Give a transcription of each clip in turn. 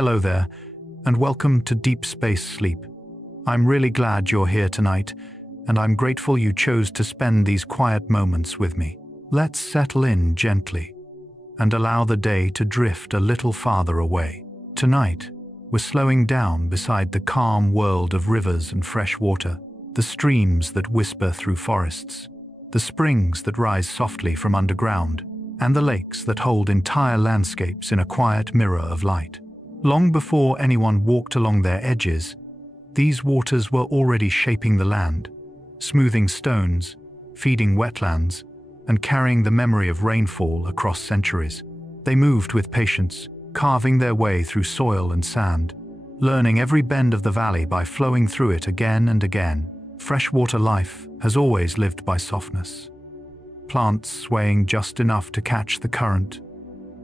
Hello there, and welcome to Deep Space Sleep. I'm really glad you're here tonight, and I'm grateful you chose to spend these quiet moments with me. Let's settle in gently and allow the day to drift a little farther away. Tonight, we're slowing down beside the calm world of rivers and fresh water, the streams that whisper through forests, the springs that rise softly from underground, and the lakes that hold entire landscapes in a quiet mirror of light. Long before anyone walked along their edges, these waters were already shaping the land, smoothing stones, feeding wetlands, and carrying the memory of rainfall across centuries. They moved with patience, carving their way through soil and sand, learning every bend of the valley by flowing through it again and again. Freshwater life has always lived by softness. Plants swaying just enough to catch the current,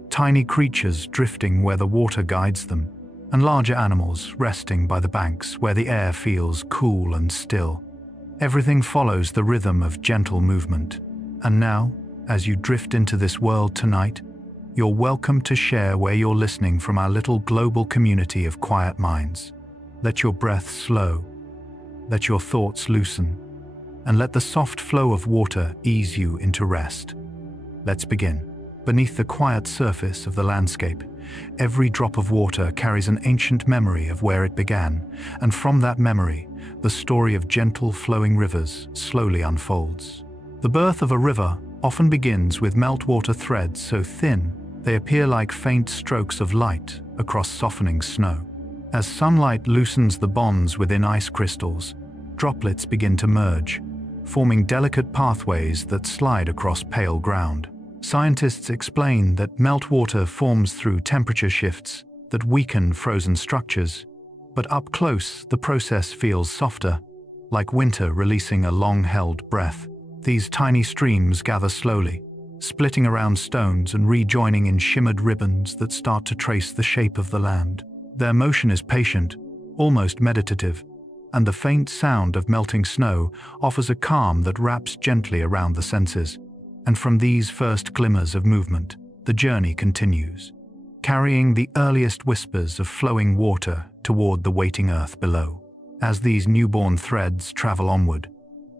tiny creatures drifting where the water guides them, and larger animals resting by the banks where the air feels cool and still. Everything follows the rhythm of gentle movement. And now, as you drift into this world tonight, you're welcome to share where you're listening from our little global community of quiet minds. Let your breath slow, let your thoughts loosen, and let the soft flow of water ease you into rest. Let's begin. Beneath the quiet surface of the landscape, every drop of water carries an ancient memory of where it began, and from that memory, the story of gentle flowing rivers slowly unfolds. The birth of a river often begins with meltwater threads so thin they appear like faint strokes of light across softening snow. As sunlight loosens the bonds within ice crystals, droplets begin to merge, forming delicate pathways that slide across pale ground. Scientists explain that meltwater forms through temperature shifts that weaken frozen structures, but up close the process feels softer, like winter releasing a long-held breath. These tiny streams gather slowly, splitting around stones and rejoining in shimmered ribbons that start to trace the shape of the land. Their motion is patient, almost meditative, and the faint sound of melting snow offers a calm that wraps gently around the senses. And from these first glimmers of movement, the journey continues, carrying the earliest whispers of flowing water toward the waiting earth below. As these newborn threads travel onward,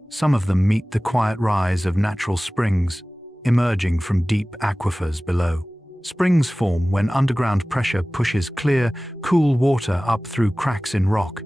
some of them meet the quiet rise of natural springs, emerging from deep aquifers below. Springs form when underground pressure pushes clear, cool water up through cracks in rock,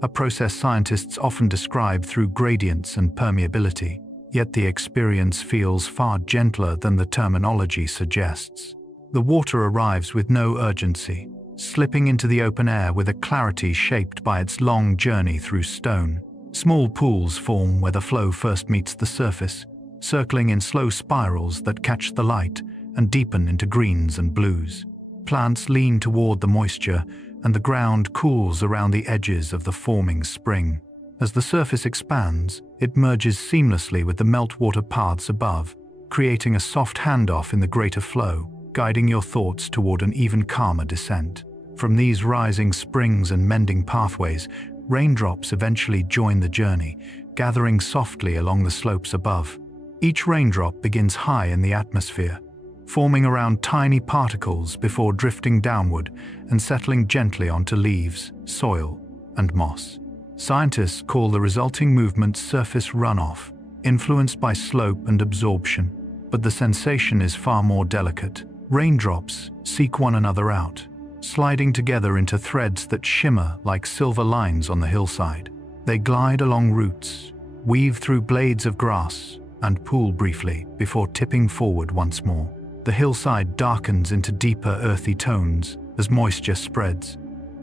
a process scientists often describe through gradients and permeability. Yet the experience feels far gentler than the terminology suggests. The water arrives with no urgency, slipping into the open air with a clarity shaped by its long journey through stone. Small pools form where the flow first meets the surface, circling in slow spirals that catch the light and deepen into greens and blues. Plants lean toward the moisture, and the ground cools around the edges of the forming spring. As the surface expands, it merges seamlessly with the meltwater paths above, creating a soft handoff in the greater flow, guiding your thoughts toward an even calmer descent. From these rising springs and mending pathways, raindrops eventually join the journey, gathering softly along the slopes above. Each raindrop begins high in the atmosphere, forming around tiny particles before drifting downward and settling gently onto leaves, soil, and moss. Scientists call the resulting movement surface runoff, influenced by slope and absorption, but the sensation is far more delicate. Raindrops seek one another out, sliding together into threads that shimmer like silver lines on the hillside. They glide along roots, weave through blades of grass, and pool briefly before tipping forward once more. The hillside darkens into deeper earthy tones as moisture spreads,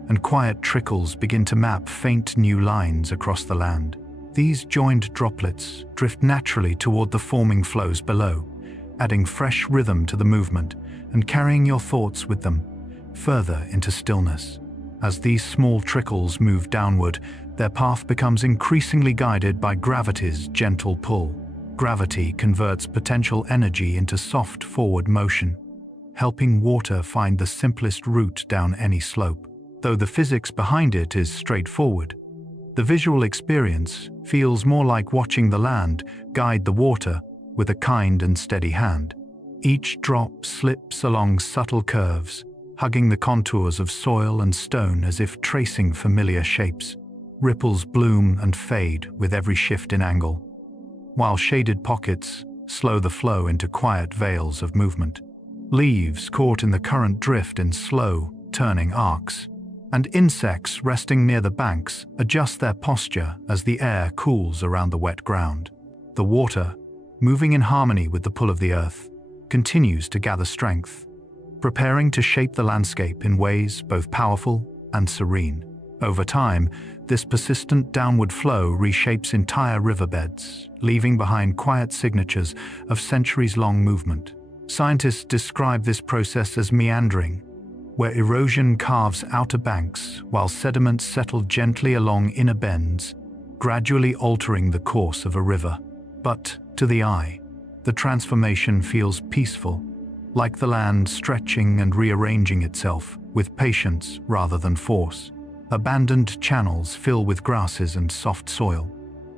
and quiet trickles begin to map faint new lines across the land. These joined droplets drift naturally toward the forming flows below, adding fresh rhythm to the movement and carrying your thoughts with them further into stillness. As these small trickles move downward, their path becomes increasingly guided by gravity's gentle pull. Gravity converts potential energy into soft forward motion, helping water find the simplest route down any slope. Though the physics behind it is straightforward, the visual experience feels more like watching the land guide the water with a kind and steady hand. Each drop slips along subtle curves, hugging the contours of soil and stone as if tracing familiar shapes. Ripples bloom and fade with every shift in angle, while shaded pockets slow the flow into quiet veils of movement. Leaves caught in the current drift in slow, turning arcs, and insects resting near the banks adjust their posture as the air cools around the wet ground. The water, moving in harmony with the pull of the earth, continues to gather strength, preparing to shape the landscape in ways both powerful and serene. Over time, this persistent downward flow reshapes entire riverbeds, leaving behind quiet signatures of centuries-long movement. Scientists describe this process as meandering, where erosion carves outer banks while sediments settle gently along inner bends, gradually altering the course of a river. But, to the eye, the transformation feels peaceful, like the land stretching and rearranging itself with patience rather than force. Abandoned channels fill with grasses and soft soil,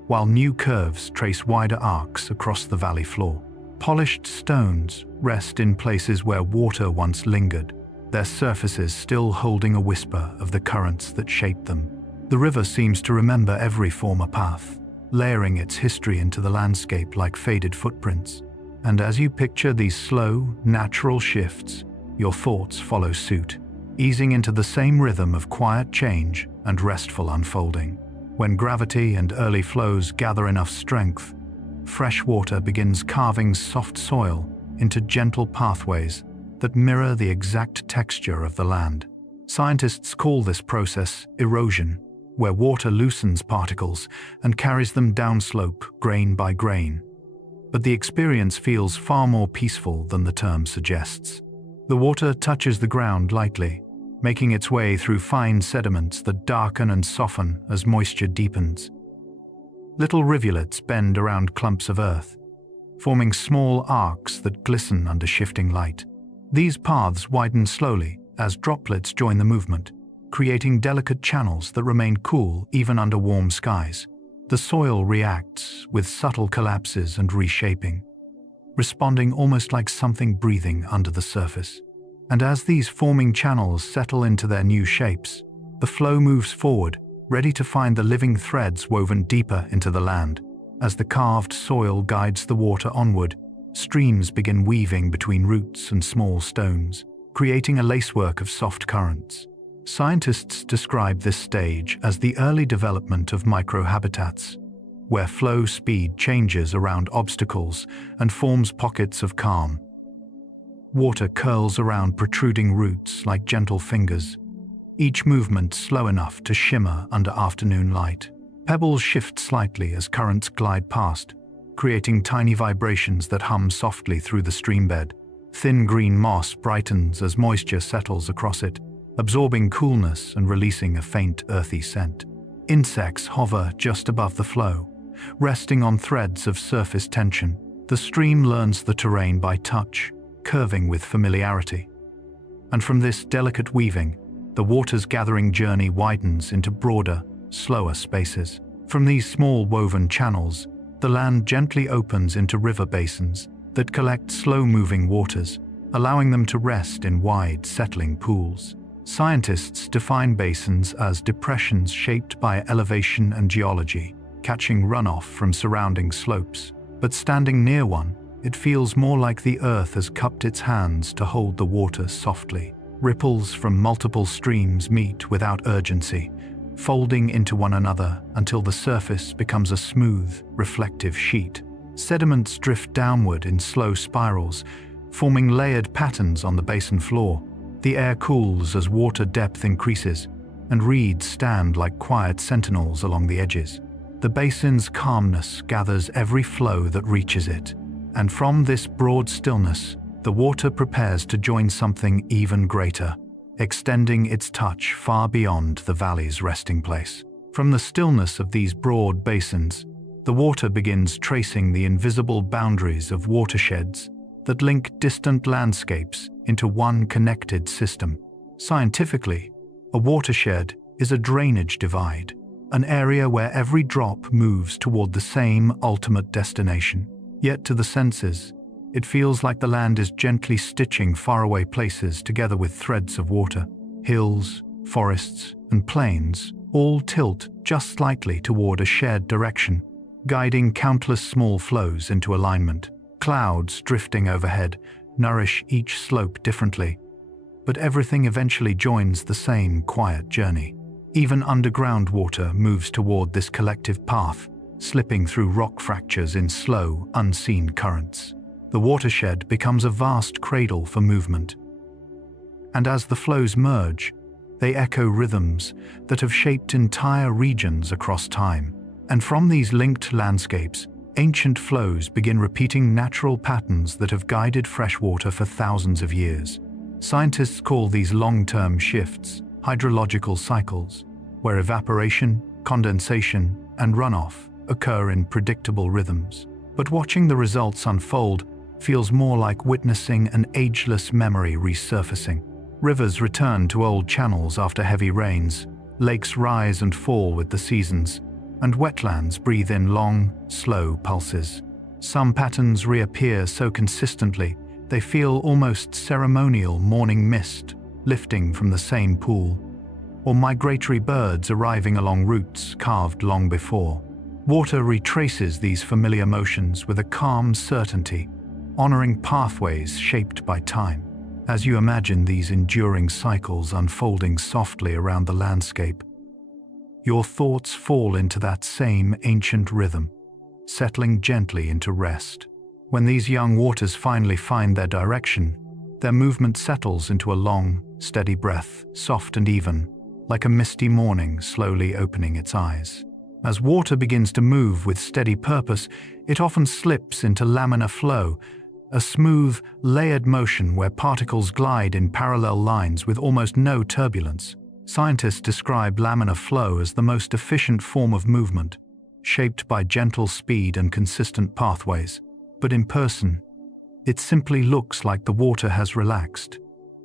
while new curves trace wider arcs across the valley floor. Polished stones rest in places where water once lingered, their surfaces still holding a whisper of the currents that shaped them. The river seems to remember every former path, layering its history into the landscape like faded footprints. And as you picture these slow, natural shifts, your thoughts follow suit, easing into the same rhythm of quiet change and restful unfolding. When gravity and early flows gather enough strength, fresh water begins carving soft soil into gentle pathways that mirror the exact texture of the land. Scientists call this process erosion, where water loosens particles and carries them downslope grain by grain. But the experience feels far more peaceful than the term suggests. The water touches the ground lightly, making its way through fine sediments that darken and soften as moisture deepens. Little rivulets bend around clumps of earth, forming small arcs that glisten under shifting light. These paths widen slowly as droplets join the movement, creating delicate channels that remain cool even under warm skies. The soil reacts with subtle collapses and reshaping, responding almost like something breathing under the surface. And as these forming channels settle into their new shapes, the flow moves forward, ready to find the living threads woven deeper into the land. As the carved soil guides the water onward, streams begin weaving between roots and small stones, creating a lacework of soft currents. Scientists describe this stage as the early development of microhabitats, where flow speed changes around obstacles and forms pockets of calm. Water curls around protruding roots like gentle fingers, each movement slow enough to shimmer under afternoon light. Pebbles shift slightly as currents glide past, creating tiny vibrations that hum softly through the streambed. Thin green moss brightens as moisture settles across it, absorbing coolness and releasing a faint earthy scent. Insects hover just above the flow, resting on threads of surface tension. The stream learns the terrain by touch, curving with familiarity. And from this delicate weaving, the water's gathering journey widens into broader, slower spaces. From these small woven channels, the land gently opens into river basins that collect slow-moving waters, allowing them to rest in wide, settling pools. Scientists define basins as depressions shaped by elevation and geology, catching runoff from surrounding slopes. But standing near one, it feels more like the earth has cupped its hands to hold the water softly. Ripples from multiple streams meet without urgency, folding into one another until the surface becomes a smooth, reflective sheet. Sediments drift downward in slow spirals, forming layered patterns on the basin floor. The air cools as water depth increases, and reeds stand like quiet sentinels along the edges. The basin's calmness gathers every flow that reaches it, and from this broad stillness, the water prepares to join something even greater, extending its touch far beyond the valley's resting place. From the stillness of these broad basins, the water begins tracing the invisible boundaries of watersheds that link distant landscapes into one connected system. Scientifically, a watershed is a drainage divide, an area where every drop moves toward the same ultimate destination. Yet to the senses, It feels like the land is gently stitching faraway places together with threads of water. Hills, forests, and plains all tilt just slightly toward a shared direction, guiding countless small flows into alignment. Clouds drifting overhead nourish each slope differently, but everything eventually joins the same quiet journey. Even underground water moves toward this collective path, slipping through rock fractures in slow, unseen currents. The watershed becomes a vast cradle for movement. And as the flows merge, they echo rhythms that have shaped entire regions across time. And from these linked landscapes, ancient flows begin repeating natural patterns that have guided freshwater for thousands of years. Scientists call these long-term shifts hydrological cycles, where evaporation, condensation, and runoff occur in predictable rhythms. But watching the results unfold feels more like witnessing an ageless memory resurfacing. Rivers return to old channels after heavy rains, lakes rise and fall with the seasons, and wetlands breathe in long, slow pulses. Some patterns reappear so consistently they feel almost ceremonial morning mist lifting from the same pool, or migratory birds arriving along routes carved long before. Water retraces these familiar motions with a calm certainty, honoring pathways shaped by time. As you imagine these enduring cycles unfolding softly around the landscape, your thoughts fall into that same ancient rhythm, settling gently into rest. When these young waters finally find their direction, their movement settles into a long, steady breath, soft and even, like a misty morning slowly opening its eyes. As water begins to move with steady purpose, it often slips into laminar flow, a smooth, layered motion where particles glide in parallel lines with almost no turbulence. Scientists describe laminar flow as the most efficient form of movement, shaped by gentle speed and consistent pathways. But in person, it simply looks like the water has relaxed,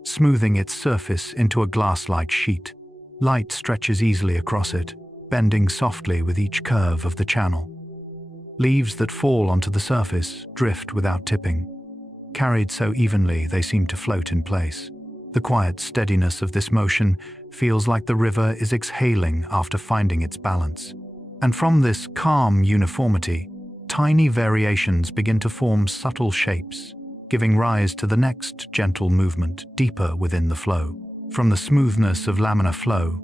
smoothing its surface into a glass-like sheet. Light stretches easily across it, bending softly with each curve of the channel. Leaves that fall onto the surface drift without tipping, carried so evenly they seem to float in place. The quiet steadiness of this motion feels like the river is exhaling after finding its balance. And from this calm uniformity, tiny variations begin to form subtle shapes, giving rise to the next gentle movement deeper within the flow. From the smoothness of laminar flow,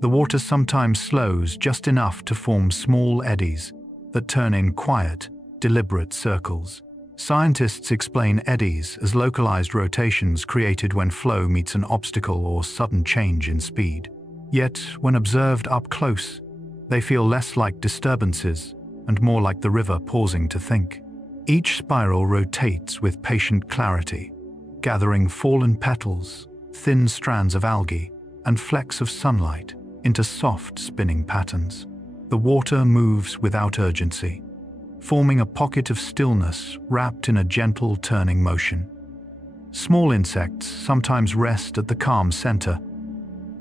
the water sometimes slows just enough to form small eddies that turn in quiet, deliberate circles. Scientists explain eddies as localized rotations created when flow meets an obstacle or sudden change in speed. Yet, when observed up close, they feel less like disturbances and more like the river pausing to think. Each spiral rotates with patient clarity, gathering fallen petals, thin strands of algae, and flecks of sunlight into soft spinning patterns. The water moves without urgency, forming a pocket of stillness wrapped in a gentle turning motion. Small insects sometimes rest at the calm center,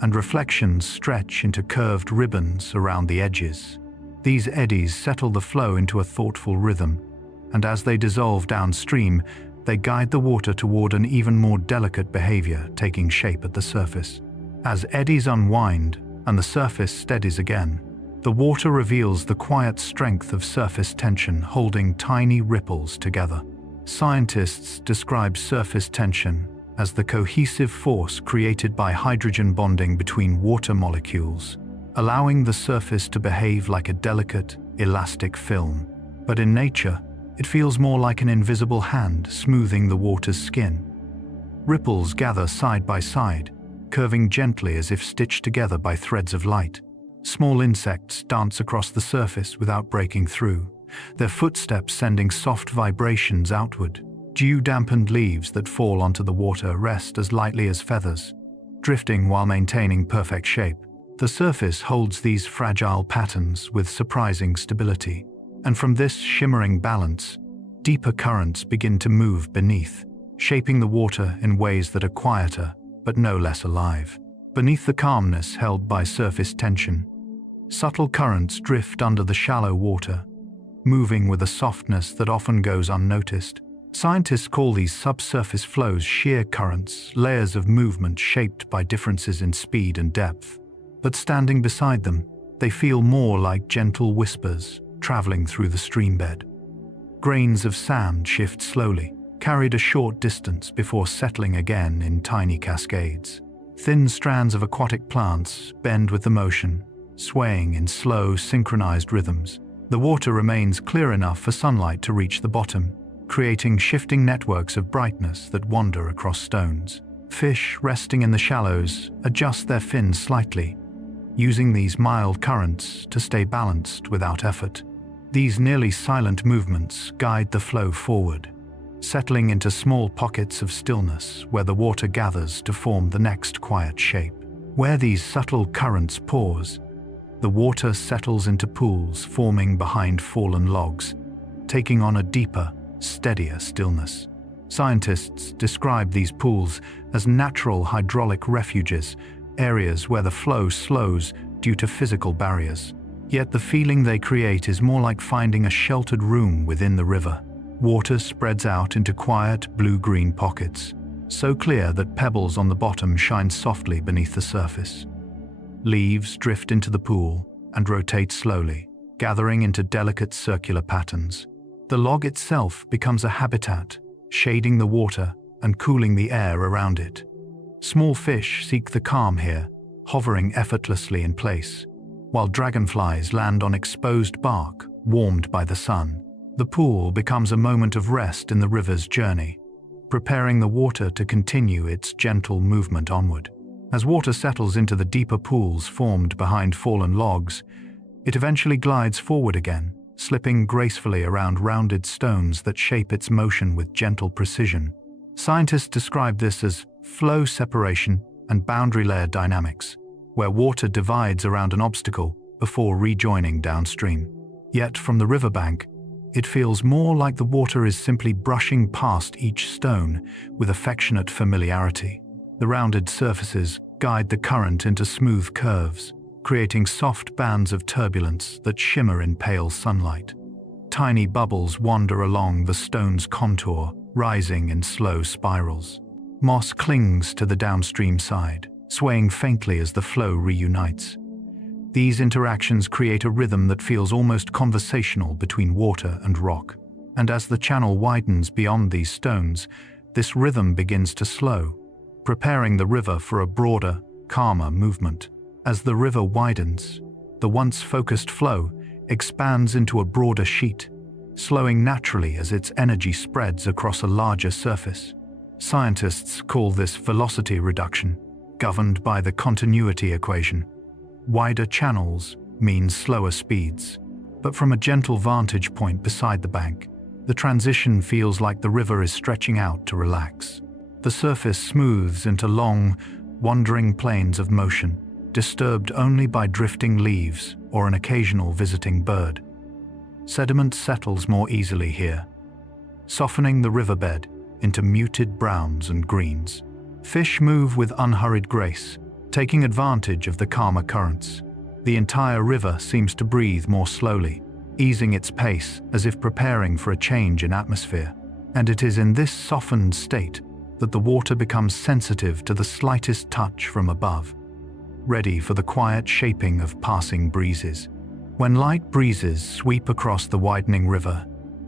and reflections stretch into curved ribbons around the edges. These eddies settle the flow into a thoughtful rhythm, and as they dissolve downstream, they guide the water toward an even more delicate behavior taking shape at the surface. As eddies unwind and the surface steadies again, the water reveals the quiet strength of surface tension holding tiny ripples together. Scientists describe surface tension as the cohesive force created by hydrogen bonding between water molecules, allowing the surface to behave like a delicate, elastic film. But in nature, it feels more like an invisible hand smoothing the water's skin. Ripples gather side by side, curving gently as if stitched together by threads of light. Small insects dance across the surface without breaking through, their footsteps sending soft vibrations outward. Dew-dampened leaves that fall onto the water rest as lightly as feathers, drifting while maintaining perfect shape. The surface holds these fragile patterns with surprising stability, and from this shimmering balance, deeper currents begin to move beneath, shaping the water in ways that are quieter but no less alive. Beneath the calmness held by surface tension, subtle currents drift under the shallow water, moving with a softness that often goes unnoticed. Scientists call these subsurface flows shear currents, layers of movement shaped by differences in speed and depth. But standing beside them, they feel more like gentle whispers traveling through the streambed. Grains of sand shift slowly, carried a short distance before settling again in tiny cascades. Thin strands of aquatic plants bend with the motion, swaying in slow, synchronized rhythms. The water remains clear enough for sunlight to reach the bottom, creating shifting networks of brightness that wander across stones. Fish resting in the shallows adjust their fins slightly, using these mild currents to stay balanced without effort. These nearly silent movements guide the flow forward, settling into small pockets of stillness where the water gathers to form the next quiet shape. Where these subtle currents pause, the water settles into pools forming behind fallen logs, taking on a deeper, steadier stillness. Scientists describe these pools as natural hydraulic refuges, areas where the flow slows due to physical barriers. Yet the feeling they create is more like finding a sheltered room within the river. Water spreads out into quiet blue-green pockets, so clear that pebbles on the bottom shine softly beneath the surface. Leaves drift into the pool and rotate slowly, gathering into delicate circular patterns. The log itself becomes a habitat, shading the water and cooling the air around it. Small fish seek the calm here, hovering effortlessly in place, while dragonflies land on exposed bark, warmed by the sun. The pool becomes a moment of rest in the river's journey, preparing the water to continue its gentle movement onward. As water settles into the deeper pools formed behind fallen logs, it eventually glides forward again, slipping gracefully around rounded stones that shape its motion with gentle precision. Scientists describe this as flow separation and boundary layer dynamics, where water divides around an obstacle before rejoining downstream. Yet from the riverbank, it feels more like the water is simply brushing past each stone with affectionate familiarity. The rounded surfaces guide the current into smooth curves, creating soft bands of turbulence that shimmer in pale sunlight. Tiny bubbles wander along the stone's contour, rising in slow spirals. Moss clings to the downstream side, swaying faintly as the flow reunites. These interactions create a rhythm that feels almost conversational between water and rock. And as the channel widens beyond these stones, this rhythm begins to slow, preparing the river for a broader, calmer movement. As the river widens, the once focused flow expands into a broader sheet, slowing naturally as its energy spreads across a larger surface. Scientists call this velocity reduction, governed by the continuity equation. Wider channels mean slower speeds, but from a gentle vantage point beside the bank, the transition feels like the river is stretching out to relax. The surface smooths into long, wandering planes of motion, disturbed only by drifting leaves or an occasional visiting bird. Sediment settles more easily here, softening the riverbed into muted browns and greens. Fish move with unhurried grace, taking advantage of the calmer currents. The entire river seems to breathe more slowly, easing its pace as if preparing for a change in atmosphere. And it is in this softened state that the water becomes sensitive to the slightest touch from above, ready for the quiet shaping of passing breezes. When light breezes sweep across the widening river,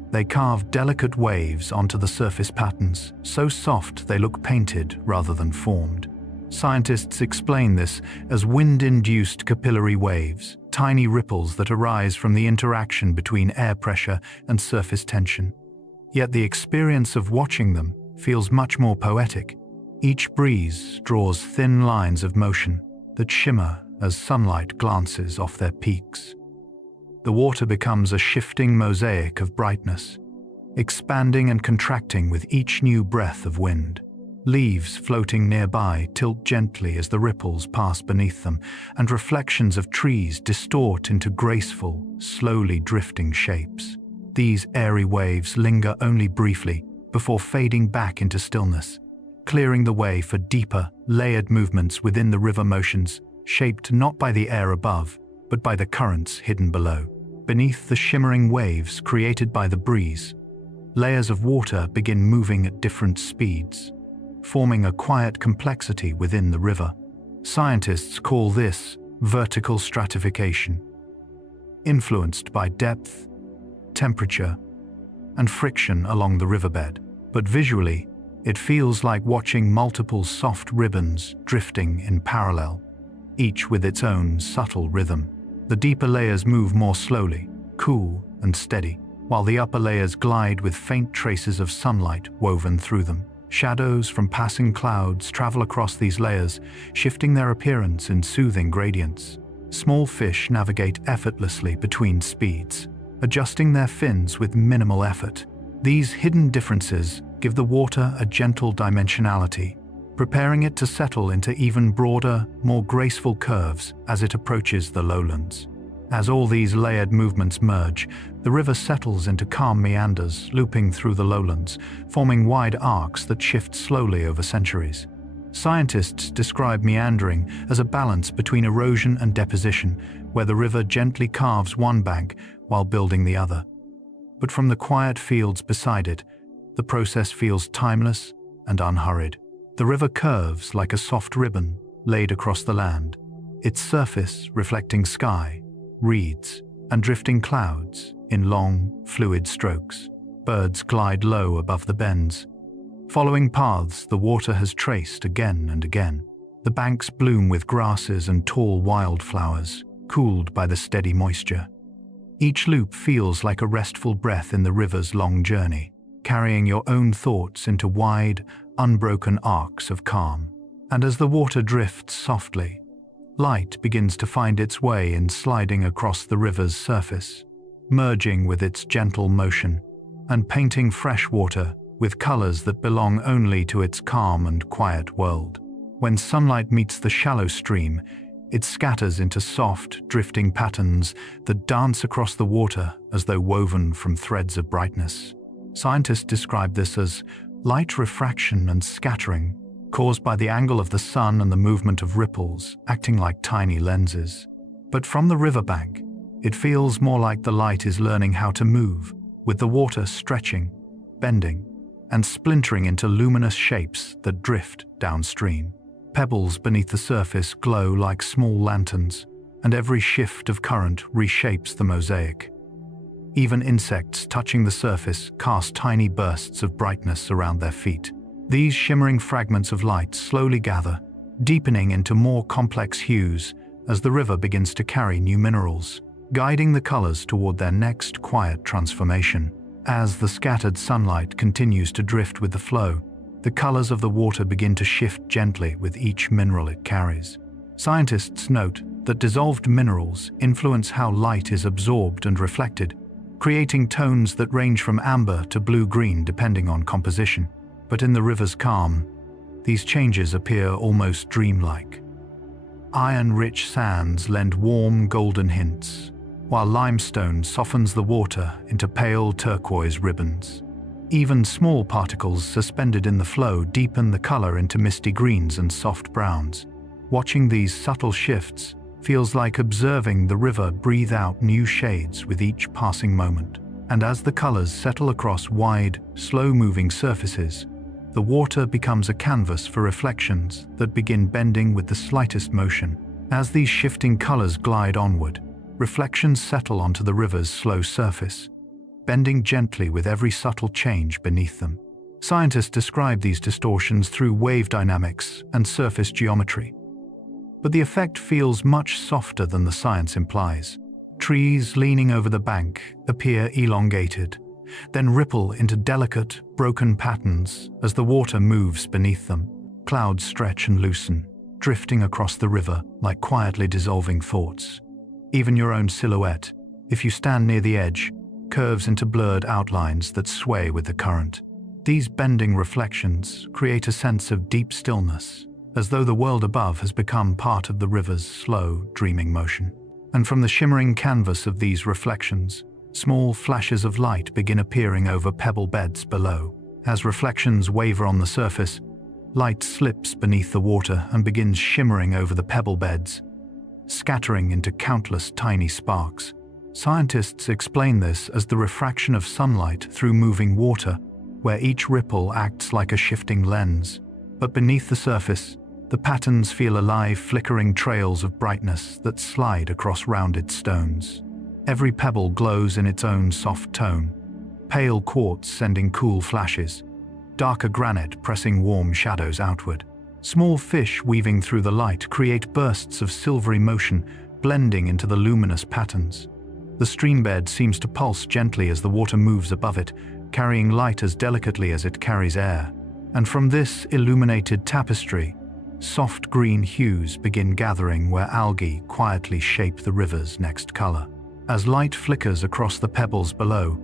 they carve delicate waves onto the surface patterns, so soft they look painted rather than formed. Scientists explain this as wind-induced capillary waves, tiny ripples that arise from the interaction between air pressure and surface tension. Yet the experience of watching them feels much more poetic. Each breeze draws thin lines of motion that shimmer as sunlight glances off their peaks. The water becomes a shifting mosaic of brightness, expanding and contracting with each new breath of wind. Leaves floating nearby tilt gently as the ripples pass beneath them, and reflections of trees distort into graceful, slowly drifting shapes. These airy waves linger only briefly before fading back into stillness, clearing the way for deeper, layered movements within the river motions, shaped not by the air above, but by the currents hidden below. Beneath the shimmering waves created by the breeze, layers of water begin moving at different speeds, forming a quiet complexity within the river. Scientists call this vertical stratification, influenced by depth, temperature, and friction along the riverbed. But visually, it feels like watching multiple soft ribbons drifting in parallel, each with its own subtle rhythm. The deeper layers move more slowly, cool and steady, while the upper layers glide with faint traces of sunlight woven through them. Shadows from passing clouds travel across these layers, shifting their appearance in soothing gradients. Small fish navigate effortlessly between speeds, adjusting their fins with minimal effort. These hidden differences give the water a gentle dimensionality, preparing it to settle into even broader, more graceful curves as it approaches the lowlands. As all these layered movements merge, the river settles into calm meanders looping through the lowlands, forming wide arcs that shift slowly over centuries. Scientists describe meandering as a balance between erosion and deposition, where the river gently carves one bank while building the other. But from the quiet fields beside it, the process feels timeless and unhurried. The river curves like a soft ribbon laid across the land, its surface reflecting sky, reeds, and drifting clouds in long, fluid strokes. Birds glide low above the bends, following paths the water has traced again and again. The banks bloom with grasses and tall wildflowers, cooled by the steady moisture. Each loop feels like a restful breath in the river's long journey, carrying your own thoughts into wide, unbroken arcs of calm. And as the water drifts softly, light begins to find its way in sliding across the river's surface, merging with its gentle motion, and painting Freshwater with colors that belong only to its calm and quiet world. When sunlight meets the shallow stream, it scatters into soft, drifting patterns that dance across the water as though woven from threads of brightness. Scientists describe this as light refraction and scattering, caused by the angle of the sun and the movement of ripples, acting like tiny lenses. But from the riverbank, it feels more like the light is learning how to move, with the water stretching, bending, and splintering into luminous shapes that drift downstream. Pebbles beneath the surface glow like small lanterns, and every shift of current reshapes the mosaic. Even insects touching the surface cast tiny bursts of brightness around their feet. These shimmering fragments of light slowly gather, deepening into more complex hues as the river begins to carry new minerals, guiding the colors toward their next quiet transformation. As the scattered sunlight continues to drift with the flow, the colors of the water begin to shift gently with each mineral it carries. Scientists note that dissolved minerals influence how light is absorbed and reflected, creating tones that range from amber to blue-green depending on composition. But in the river's calm, these changes appear almost dreamlike. Iron-rich sands lend warm golden hints, while limestone softens the water into pale turquoise ribbons. Even small particles suspended in the flow deepen the color into misty greens and soft browns. Watching these subtle shifts feels like observing the river breathe out new shades with each passing moment. And as the colors settle across wide, slow-moving surfaces, the water becomes a canvas for reflections that begin bending with the slightest motion. As these shifting colors glide onward, reflections settle onto the river's slow surface, bending gently with every subtle change beneath them. Scientists describe these distortions through wave dynamics and surface geometry. But the effect feels much softer than the science implies. Trees leaning over the bank appear elongated, then ripple into delicate, broken patterns as the water moves beneath them. Clouds stretch and loosen, drifting across the river like quietly dissolving thoughts. Even your own silhouette, if you stand near the edge, curves into blurred outlines that sway with the current. These bending reflections create a sense of deep stillness, as though the world above has become part of the river's slow, dreaming motion. And from the shimmering canvas of these reflections, small flashes of light begin appearing over pebble beds below. As reflections waver on the surface, light slips beneath the water and begins shimmering over the pebble beds, scattering into countless tiny sparks. Scientists explain this as the refraction of sunlight through moving water, where each ripple acts like a shifting lens. But beneath the surface, the patterns feel alive, flickering trails of brightness that slide across rounded stones. Every pebble glows in its own soft tone, pale quartz sending cool flashes, darker granite pressing warm shadows outward. Small fish weaving through the light create bursts of silvery motion, blending into the luminous patterns. The streambed seems to pulse gently as the water moves above it, carrying light as delicately as it carries air. And from this illuminated tapestry, soft green hues begin gathering where algae quietly shape the river's next color. As light flickers across the pebbles below,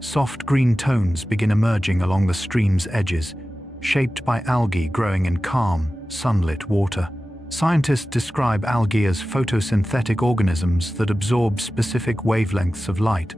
soft green tones begin emerging along the stream's edges, shaped by algae growing in calm, sunlit water. Scientists describe algae as photosynthetic organisms that absorb specific wavelengths of light,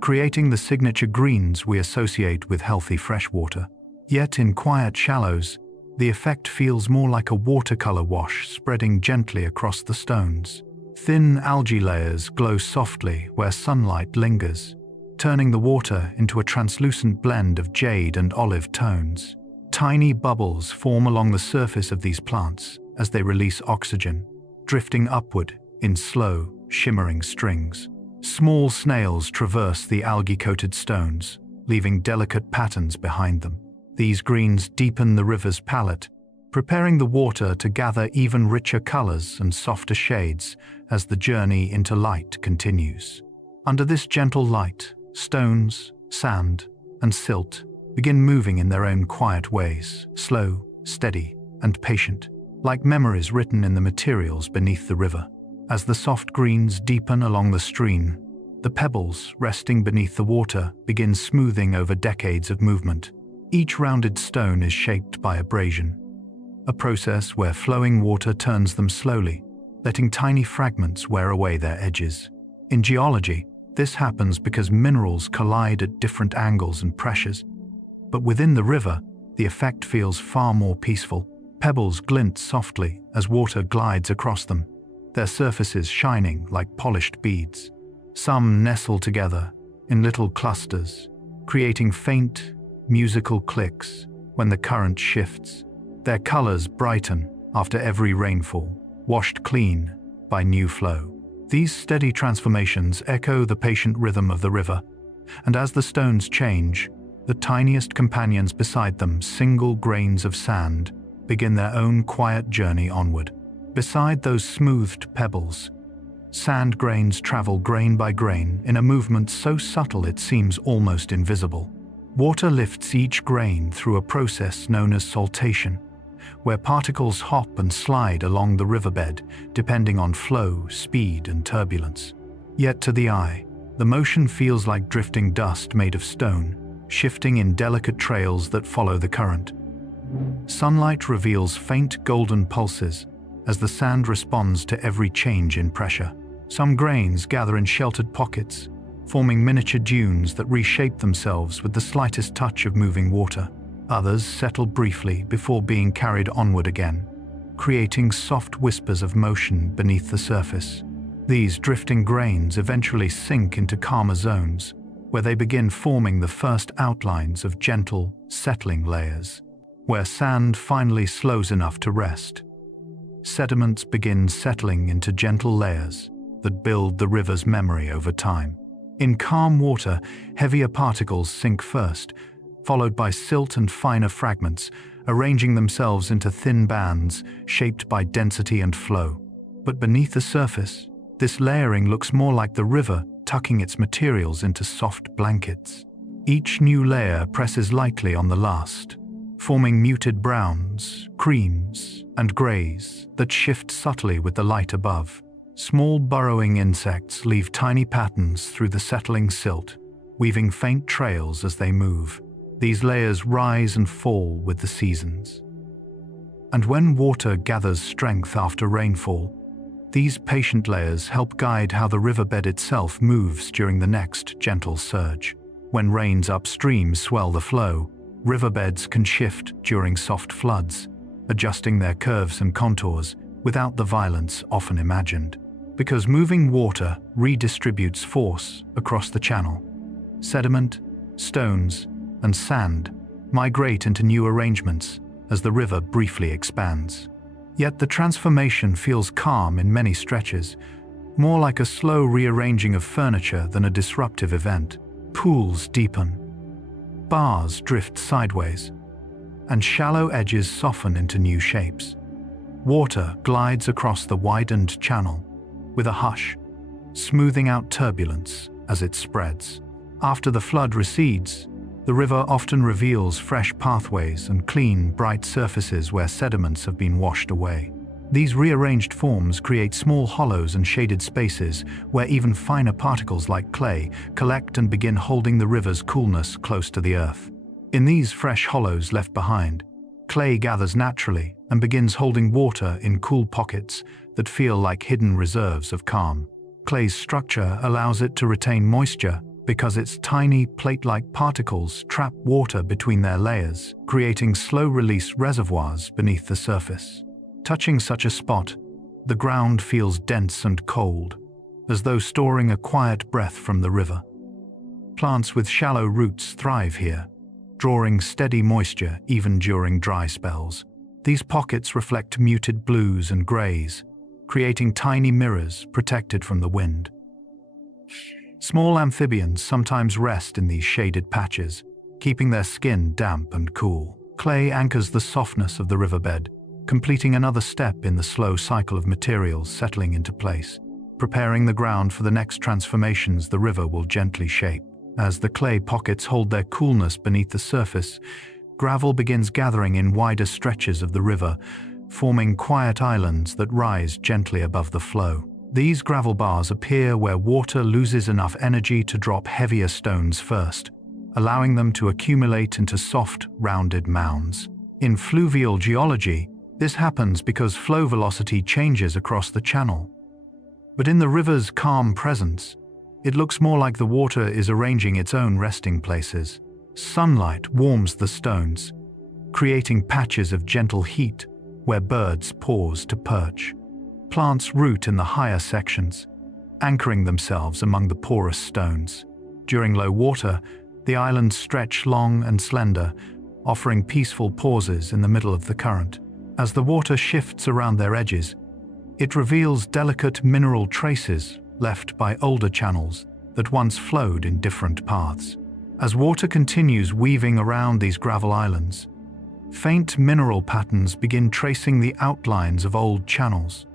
creating the signature greens we associate with healthy freshwater. Yet in quiet shallows, the effect feels more like a watercolor wash spreading gently across the stones. Thin algae layers glow softly where sunlight lingers, turning the water into a translucent blend of jade and olive tones. Tiny bubbles form along the surface of these plants as they release oxygen, drifting upward in slow, shimmering strings. Small snails traverse the algae-coated stones, leaving delicate patterns behind them. These greens deepen the river's palette, preparing the water to gather even richer colors and softer shades as the journey into light continues. Under this gentle light, stones, sand, and silt begin moving in their own quiet ways, slow, steady, and patient, like memories written in the materials beneath the river. As the soft greens deepen along the stream, the pebbles resting beneath the water begin smoothing over decades of movement. Each rounded stone is shaped by abrasion, a process where flowing water turns them slowly, letting tiny fragments wear away their edges. In geology, this happens because minerals collide at different angles and pressures. But within the river, the effect feels far more peaceful. Pebbles glint softly as water glides across them, their surfaces shining like polished beads. Some nestle together in little clusters, creating faint, musical clicks when the current shifts. Their colors brighten after every rainfall, washed clean by new flow. These steady transformations echo the patient rhythm of the river, and as the stones change, the tiniest companions beside them, single grains of sand, begin their own quiet journey onward. Beside those smoothed pebbles, sand grains travel grain by grain in a movement so subtle it seems almost invisible. Water lifts each grain through a process known as saltation, where particles hop and slide along the riverbed depending on flow, speed, and turbulence. Yet to the eye, the motion feels like drifting dust made of stone, shifting in delicate trails that follow the current. Sunlight reveals faint golden pulses as the sand responds to every change in pressure. Some grains gather in sheltered pockets, forming miniature dunes that reshape themselves with the slightest touch of moving water. Others settle briefly before being carried onward again, creating soft whispers of motion beneath the surface. These drifting grains eventually sink into calmer zones, where they begin forming the first outlines of gentle, settling layers. Where sand finally slows enough to rest, sediments begin settling into gentle layers that build the river's memory over time. In calm water, heavier particles sink first, followed by silt and finer fragments, arranging themselves into thin bands shaped by density and flow. But beneath the surface, this layering looks more like the river tucking its materials into soft blankets. Each new layer presses lightly on the last, forming muted browns, creams, and grays that shift subtly with the light above. Small burrowing insects leave tiny patterns through the settling silt, weaving faint trails as they move. These layers rise and fall with the seasons. And when water gathers strength after rainfall, these patient layers help guide how the riverbed itself moves during the next gentle surge. When rains upstream swell the flow, riverbeds can shift during soft floods, adjusting their curves and contours without the violence often imagined. because moving water redistributes force across the channel. Sediment, stones, and sand migrate into new arrangements as the river briefly expands. Yet the transformation feels calm in many stretches, more like a slow rearranging of furniture than a disruptive event. Pools deepen, bars drift sideways, and shallow edges soften into new shapes. Water glides across the widened channel with a hush, smoothing out turbulence as it spreads. After the flood recedes, the river often reveals fresh pathways and clean, bright surfaces where sediments have been washed away. These rearranged forms create small hollows and shaded spaces where even finer particles like clay collect and begin holding the river's coolness close to the earth. In these fresh hollows left behind, clay gathers naturally and begins holding water in cool pockets that feel like hidden reserves of calm. Clay's structure allows it to retain moisture because its tiny plate-like particles trap water between their layers, creating slow-release reservoirs beneath the surface. Touching such a spot, the ground feels dense and cold, as though storing a quiet breath from the river. Plants with shallow roots thrive here, drawing steady moisture even during dry spells. These pockets reflect muted blues and grays, creating tiny mirrors protected from the wind. Small amphibians sometimes rest in these shaded patches, keeping their skin damp and cool. Clay anchors the softness of the riverbed, completing another step in the slow cycle of materials settling into place, preparing the ground for the next transformations the river will gently shape. As the clay pockets hold their coolness beneath the surface, gravel begins gathering in wider stretches of the river, forming quiet islands that rise gently above the flow. These gravel bars appear where water loses enough energy to drop heavier stones first, allowing them to accumulate into soft, rounded mounds. In fluvial geology, this happens because flow velocity changes across the channel. But in the river's calm presence, it looks more like the water is arranging its own resting places. Sunlight warms the stones, creating patches of gentle heat where birds pause to perch. Plants root in the higher sections, anchoring themselves among the porous stones. During low water, the islands stretch long and slender, offering peaceful pauses in the middle of the current. As the water shifts around their edges, it reveals delicate mineral traces left by older channels that once flowed in different paths. As water continues weaving around these gravel islands, faint mineral patterns begin tracing the outlines of old channels,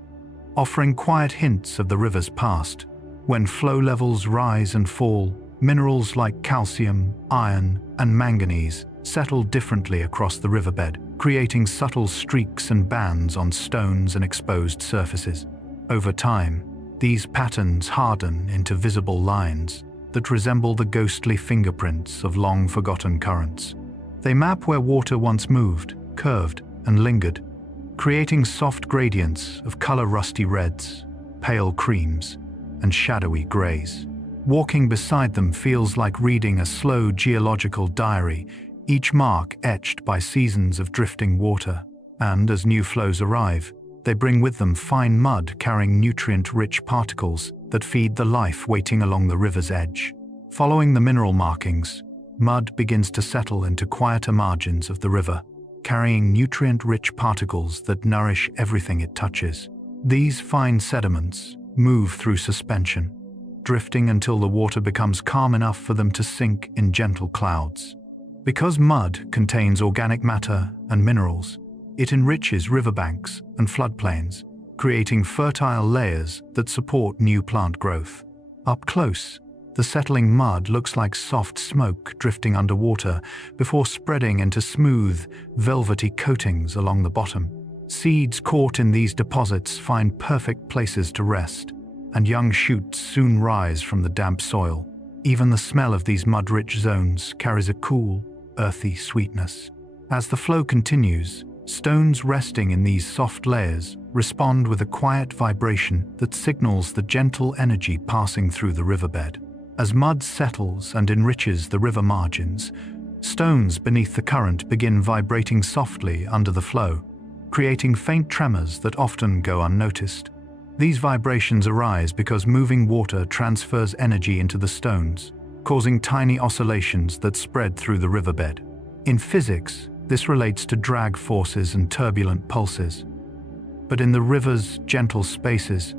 offering quiet hints of the river's past. When flow levels rise and fall, minerals like calcium, iron, and manganese settle differently across the riverbed, creating subtle streaks and bands on stones and exposed surfaces. Over time, these patterns harden into visible lines that resemble the ghostly fingerprints of long-forgotten currents. They map where water once moved, curved, and lingered, creating soft gradients of color-rusty reds, pale creams, and shadowy grays. Walking beside them feels like reading a slow geological diary, each mark etched by seasons of drifting water. And as new flows arrive, they bring with them fine mud carrying nutrient-rich particles that feed the life waiting along the river's edge. Following the mineral markings, mud begins to settle into quieter margins of the river, carrying nutrient-rich particles that nourish everything it touches. These fine sediments move through suspension, drifting until the water becomes calm enough for them to sink in gentle clouds. Because mud contains organic matter and minerals, it enriches riverbanks and floodplains, creating fertile layers that support new plant growth. Up close, the settling mud looks like soft smoke drifting underwater before spreading into smooth, velvety coatings along the bottom. Seeds caught in these deposits find perfect places to rest, and young shoots soon rise from the damp soil. Even the smell of these mud-rich zones carries a cool, earthy sweetness. As the flow continues, stones resting in these soft layers respond with a quiet vibration that signals the gentle energy passing through the riverbed. As mud settles and enriches the river margins, stones beneath the current begin vibrating softly under the flow, creating faint tremors that often go unnoticed. These vibrations arise because moving water transfers energy into the stones, causing tiny oscillations that spread through the riverbed. In physics, this relates to drag forces and turbulent pulses. But in the river's gentle spaces,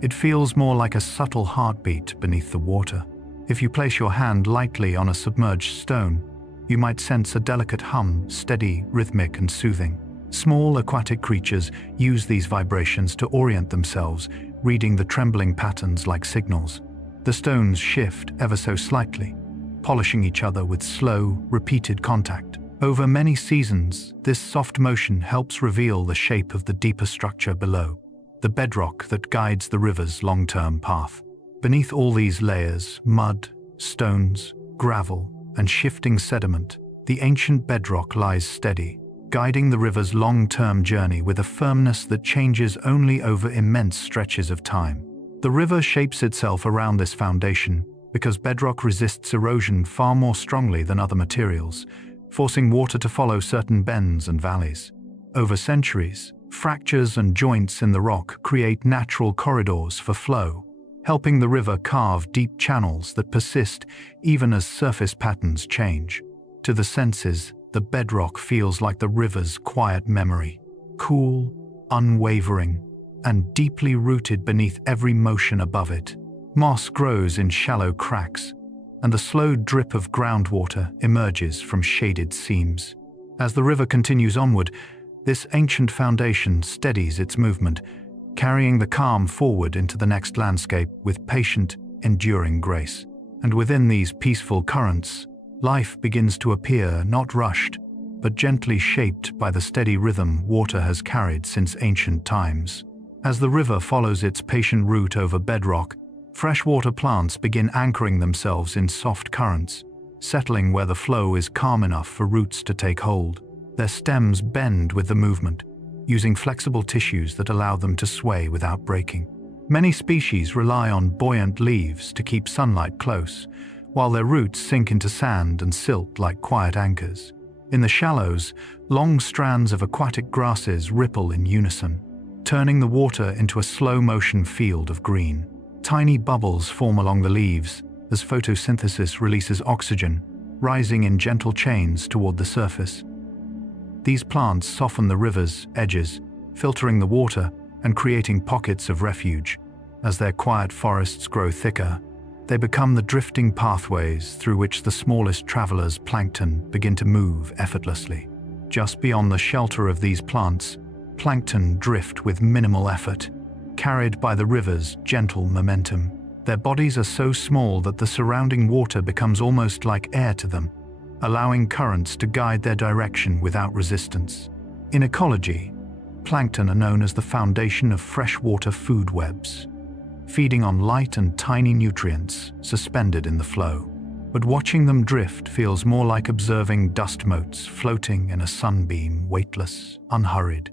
it feels more like a subtle heartbeat beneath the water. If you place your hand lightly on a submerged stone, you might sense a delicate hum, steady, rhythmic, and soothing. Small aquatic creatures use these vibrations to orient themselves, reading the trembling patterns like signals. The stones shift ever so slightly, polishing each other with slow, repeated contact. Over many seasons, this soft motion helps reveal the shape of the deeper structure below, the bedrock that guides the river's long-term path. Beneath all these layers, mud, stones, gravel, and shifting sediment, the ancient bedrock lies steady, guiding the river's long-term journey with a firmness that changes only over immense stretches of time. The river shapes itself around this foundation because bedrock resists erosion far more strongly than other materials, forcing water to follow certain bends and valleys. Over centuries, fractures and joints in the rock create natural corridors for flow, helping the river carve deep channels that persist even as surface patterns change. To the senses, the bedrock feels like the river's quiet memory, cool, unwavering, and deeply rooted beneath every motion above it. Moss grows in shallow cracks, and the slow drip of groundwater emerges from shaded seams. As the river continues onward, this ancient foundation steadies its movement, carrying the calm forward into the next landscape with patient, enduring grace. And within these peaceful currents, life begins to appear not rushed, but gently shaped by the steady rhythm water has carried since ancient times. As the river follows its patient route over bedrock, freshwater plants begin anchoring themselves in soft currents, settling where the flow is calm enough for roots to take hold. Their stems bend with the movement, using flexible tissues that allow them to sway without breaking. Many species rely on buoyant leaves to keep sunlight close, while their roots sink into sand and silt like quiet anchors. In the shallows, long strands of aquatic grasses ripple in unison, turning the water into a slow-motion field of green. Tiny bubbles form along the leaves as photosynthesis releases oxygen, rising in gentle chains toward the surface. These plants soften the river's edges, filtering the water and creating pockets of refuge. As their quiet forests grow thicker, they become the drifting pathways through which the smallest travelers, plankton, begin to move effortlessly. Just beyond the shelter of these plants, plankton drift with minimal effort, carried by the river's gentle momentum. Their bodies are so small that the surrounding water becomes almost like air to them, allowing currents to guide their direction without resistance. In ecology, plankton are known as the foundation of freshwater food webs, feeding on light and tiny nutrients suspended in the flow. But watching them drift feels more like observing dust motes floating in a sunbeam, weightless, unhurried,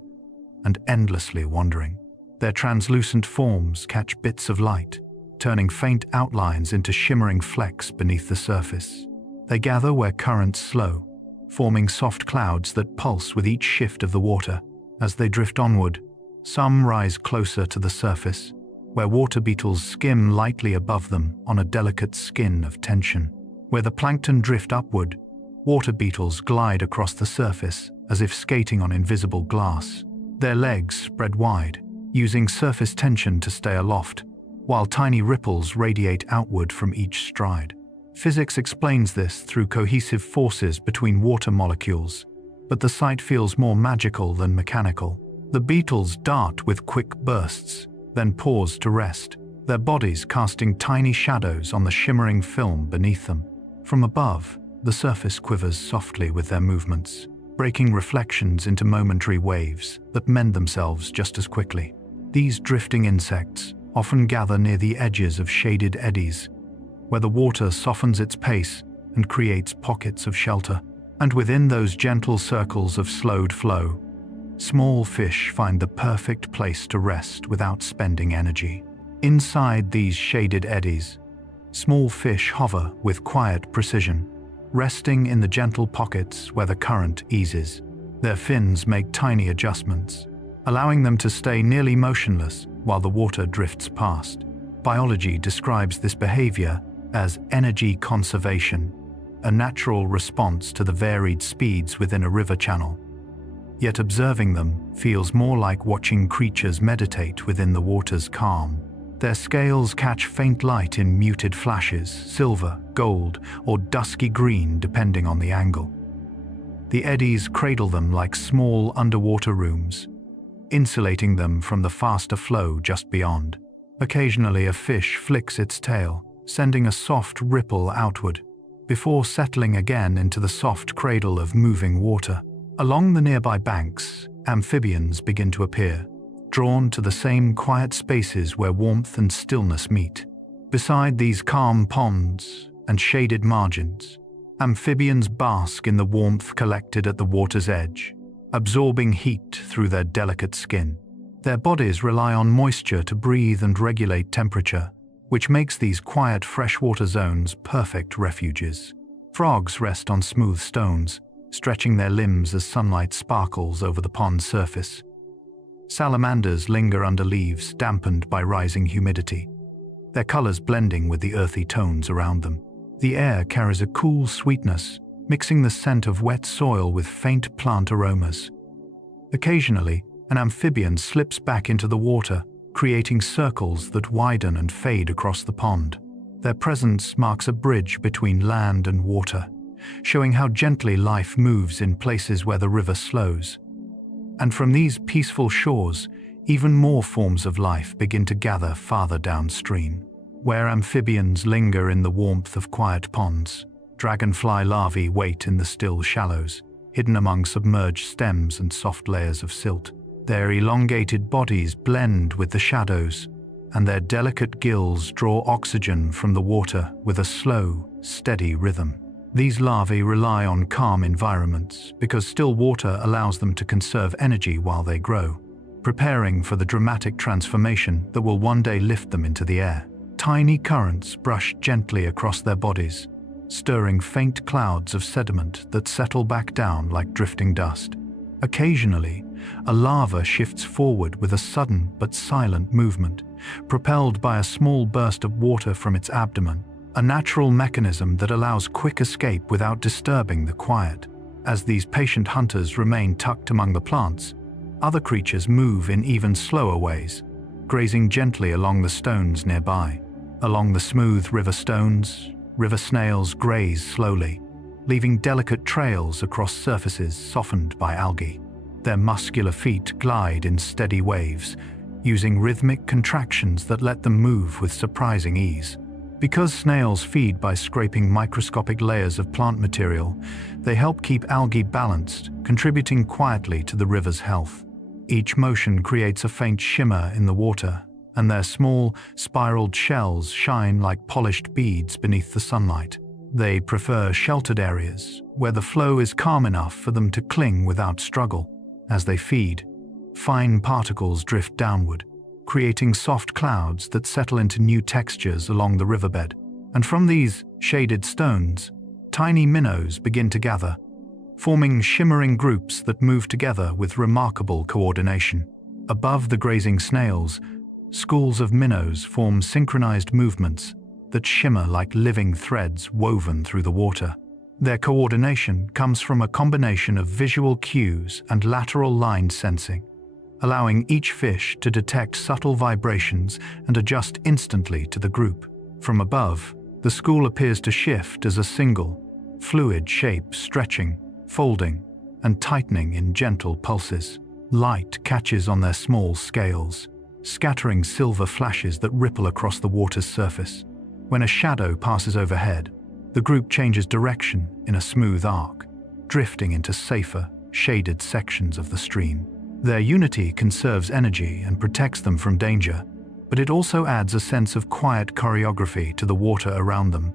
and endlessly wandering. Their translucent forms catch bits of light, turning faint outlines into shimmering flecks beneath the surface. They gather where currents slow, forming soft clouds that pulse with each shift of the water. As they drift onward, some rise closer to the surface, where water beetles skim lightly above them on a delicate skin of tension. Where the plankton drift upward, water beetles glide across the surface as if skating on invisible glass. Their legs spread wide, using surface tension to stay aloft, while tiny ripples radiate outward from each stride. Physics explains this through cohesive forces between water molecules, but the sight feels more magical than mechanical. The beetles dart with quick bursts, then pause to rest, their bodies casting tiny shadows on the shimmering film beneath them. From above, the surface quivers softly with their movements, breaking reflections into momentary waves that mend themselves just as quickly. These drifting insects often gather near the edges of shaded eddies, where the water softens its pace and creates pockets of shelter. And within those gentle circles of slowed flow, small fish find the perfect place to rest without spending energy. Inside these shaded eddies, small fish hover with quiet precision, resting in the gentle pockets where the current eases. Their fins make tiny adjustments, allowing them to stay nearly motionless while the water drifts past. Biology describes this behavior as energy conservation, a natural response to the varied speeds within a river channel. Yet observing them feels more like watching creatures meditate within the water's calm. Their scales catch faint light in muted flashes, silver, gold, or dusky green depending on the angle. The eddies cradle them like small underwater rooms, insulating them from the faster flow just beyond. Occasionally a fish flicks its tail, sending a soft ripple outward, before settling again into the soft cradle of moving water. Along the nearby banks, amphibians begin to appear, drawn to the same quiet spaces where warmth and stillness meet. Beside these calm ponds and shaded margins, amphibians bask in the warmth collected at the water's edge, absorbing heat through their delicate skin. Their bodies rely on moisture to breathe and regulate temperature, which makes these quiet freshwater zones perfect refuges. Frogs rest on smooth stones, stretching their limbs as sunlight sparkles over the pond's surface. Salamanders linger under leaves dampened by rising humidity, their colors blending with the earthy tones around them. The air carries a cool sweetness, mixing the scent of wet soil with faint plant aromas. Occasionally, an amphibian slips back into the water, creating circles that widen and fade across the pond. Their presence marks a bridge between land and water, showing how gently life moves in places where the river slows. And from these peaceful shores, even more forms of life begin to gather farther downstream. Where amphibians linger in the warmth of quiet ponds, dragonfly larvae wait in the still shallows, hidden among submerged stems and soft layers of silt. Their elongated bodies blend with the shadows, and their delicate gills draw oxygen from the water with a slow, steady rhythm. These larvae rely on calm environments because still water allows them to conserve energy while they grow, preparing for the dramatic transformation that will one day lift them into the air. Tiny currents brush gently across their bodies, stirring faint clouds of sediment that settle back down like drifting dust. Occasionally, a larva shifts forward with a sudden but silent movement, propelled by a small burst of water from its abdomen, a natural mechanism that allows quick escape without disturbing the quiet. As these patient hunters remain tucked among the plants, other creatures move in even slower ways, grazing gently along the stones nearby. Along the smooth river stones, river snails graze slowly, leaving delicate trails across surfaces softened by algae. Their muscular feet glide in steady waves, using rhythmic contractions that let them move with surprising ease. Because snails feed by scraping microscopic layers of plant material, they help keep algae balanced, contributing quietly to the river's health. Each motion creates a faint shimmer in the water, and their small, spiraled shells shine like polished beads beneath the sunlight. They prefer sheltered areas, where the flow is calm enough for them to cling without struggle. As they feed, fine particles drift downward, creating soft clouds that settle into new textures along the riverbed. And from these shaded stones, tiny minnows begin to gather, forming shimmering groups that move together with remarkable coordination. Above the grazing snails, schools of minnows form synchronized movements that shimmer like living threads woven through the water. Their coordination comes from a combination of visual cues and lateral line sensing, allowing each fish to detect subtle vibrations and adjust instantly to the group. From above, the school appears to shift as a single, fluid shape stretching, folding, and tightening in gentle pulses. Light catches on their small scales, scattering silver flashes that ripple across the water's surface. When a shadow passes overhead, the group changes direction in a smooth arc, drifting into safer, shaded sections of the stream. Their unity conserves energy and protects them from danger, but it also adds a sense of quiet choreography to the water around them.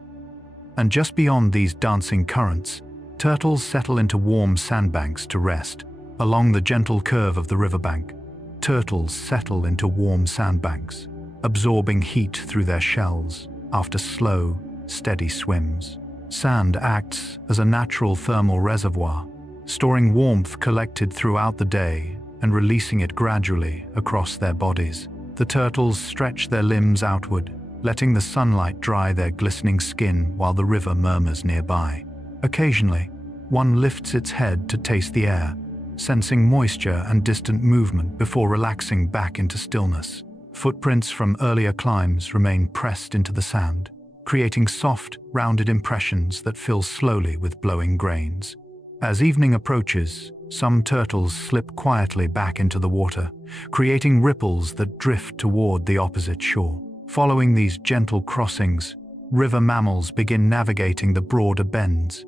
And just beyond these dancing currents, turtles settle into warm sandbanks to rest. Along the gentle curve of the riverbank, turtles settle into warm sandbanks, absorbing heat through their shells after slow, steady swims. Sand acts as a natural thermal reservoir, storing warmth collected throughout the day and releasing it gradually across their bodies. The turtles stretch their limbs outward, letting the sunlight dry their glistening skin while the river murmurs nearby. Occasionally, one lifts its head to taste the air, sensing moisture and distant movement before relaxing back into stillness. Footprints from earlier climbs remain pressed into the sand, creating soft, rounded impressions that fill slowly with blowing grains. As evening approaches, some turtles slip quietly back into the water, creating ripples that drift toward the opposite shore. Following these gentle crossings, river mammals begin navigating the broader bends,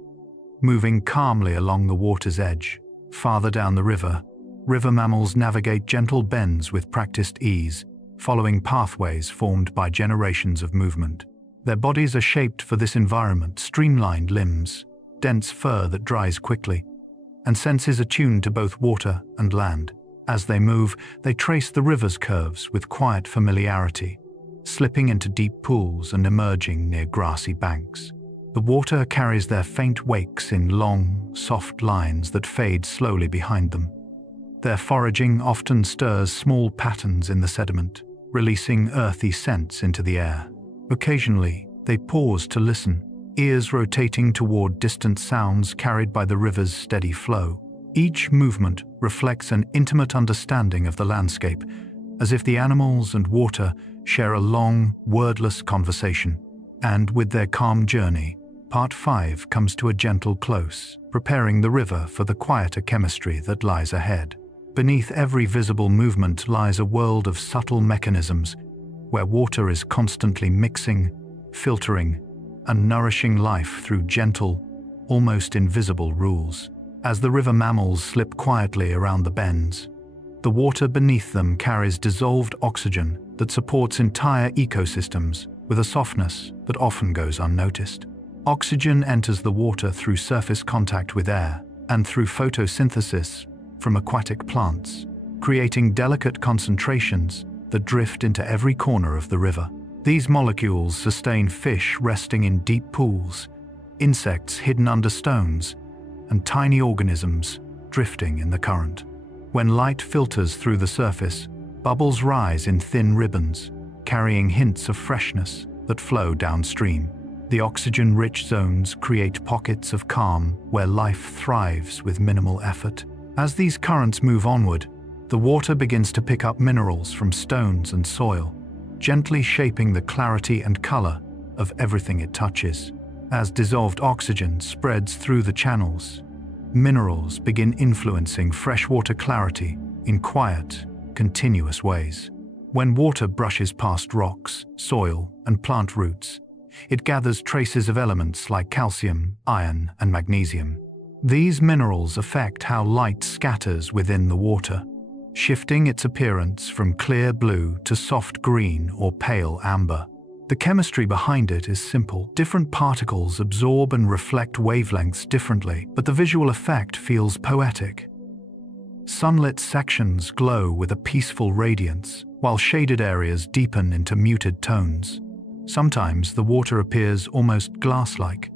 moving calmly along the water's edge. Farther down the river mammals navigate gentle bends with practiced ease, following pathways formed by generations of movement. Their bodies are shaped for this environment: streamlined limbs, dense fur that dries quickly, and senses attuned to both water and land. As they move, they trace the river's curves with quiet familiarity, slipping into deep pools and emerging near grassy banks. The water carries their faint wakes in long, soft lines that fade slowly behind them. Their foraging often stirs small patterns in the sediment, releasing earthy scents into the air. Occasionally, they pause to listen, ears rotating toward distant sounds carried by the river's steady flow. Each movement reflects an intimate understanding of the landscape, as if the animals and water share a long, wordless conversation. And with their calm journey, Part 5 comes to a gentle close, preparing the river for the quieter chemistry that lies ahead. Beneath every visible movement lies a world of subtle mechanisms, where water is constantly mixing, filtering, and nourishing life through gentle, almost invisible rules. As the river mammals slip quietly around the bends, the water beneath them carries dissolved oxygen that supports entire ecosystems with a softness that often goes unnoticed. Oxygen enters the water through surface contact with air and through photosynthesis from aquatic plants, creating delicate concentrations that drift into every corner of the river. These molecules sustain fish resting in deep pools, insects hidden under stones, and tiny organisms drifting in the current. When light filters through the surface, bubbles rise in thin ribbons, carrying hints of freshness that flow downstream. The oxygen-rich zones create pockets of calm where life thrives with minimal effort. As these currents move onward, the water begins to pick up minerals from stones and soil, gently shaping the clarity and color of everything it touches. As dissolved oxygen spreads through the channels, minerals begin influencing freshwater clarity in quiet, continuous ways. When water brushes past rocks, soil, and plant roots, it gathers traces of elements like calcium, iron, and magnesium. These minerals affect how light scatters within the water, shifting its appearance from clear blue to soft green or pale amber. The chemistry behind it is simple. Different particles absorb and reflect wavelengths differently, but the visual effect feels poetic. Sunlit sections glow with a peaceful radiance, while shaded areas deepen into muted tones. Sometimes the water appears almost glass-like,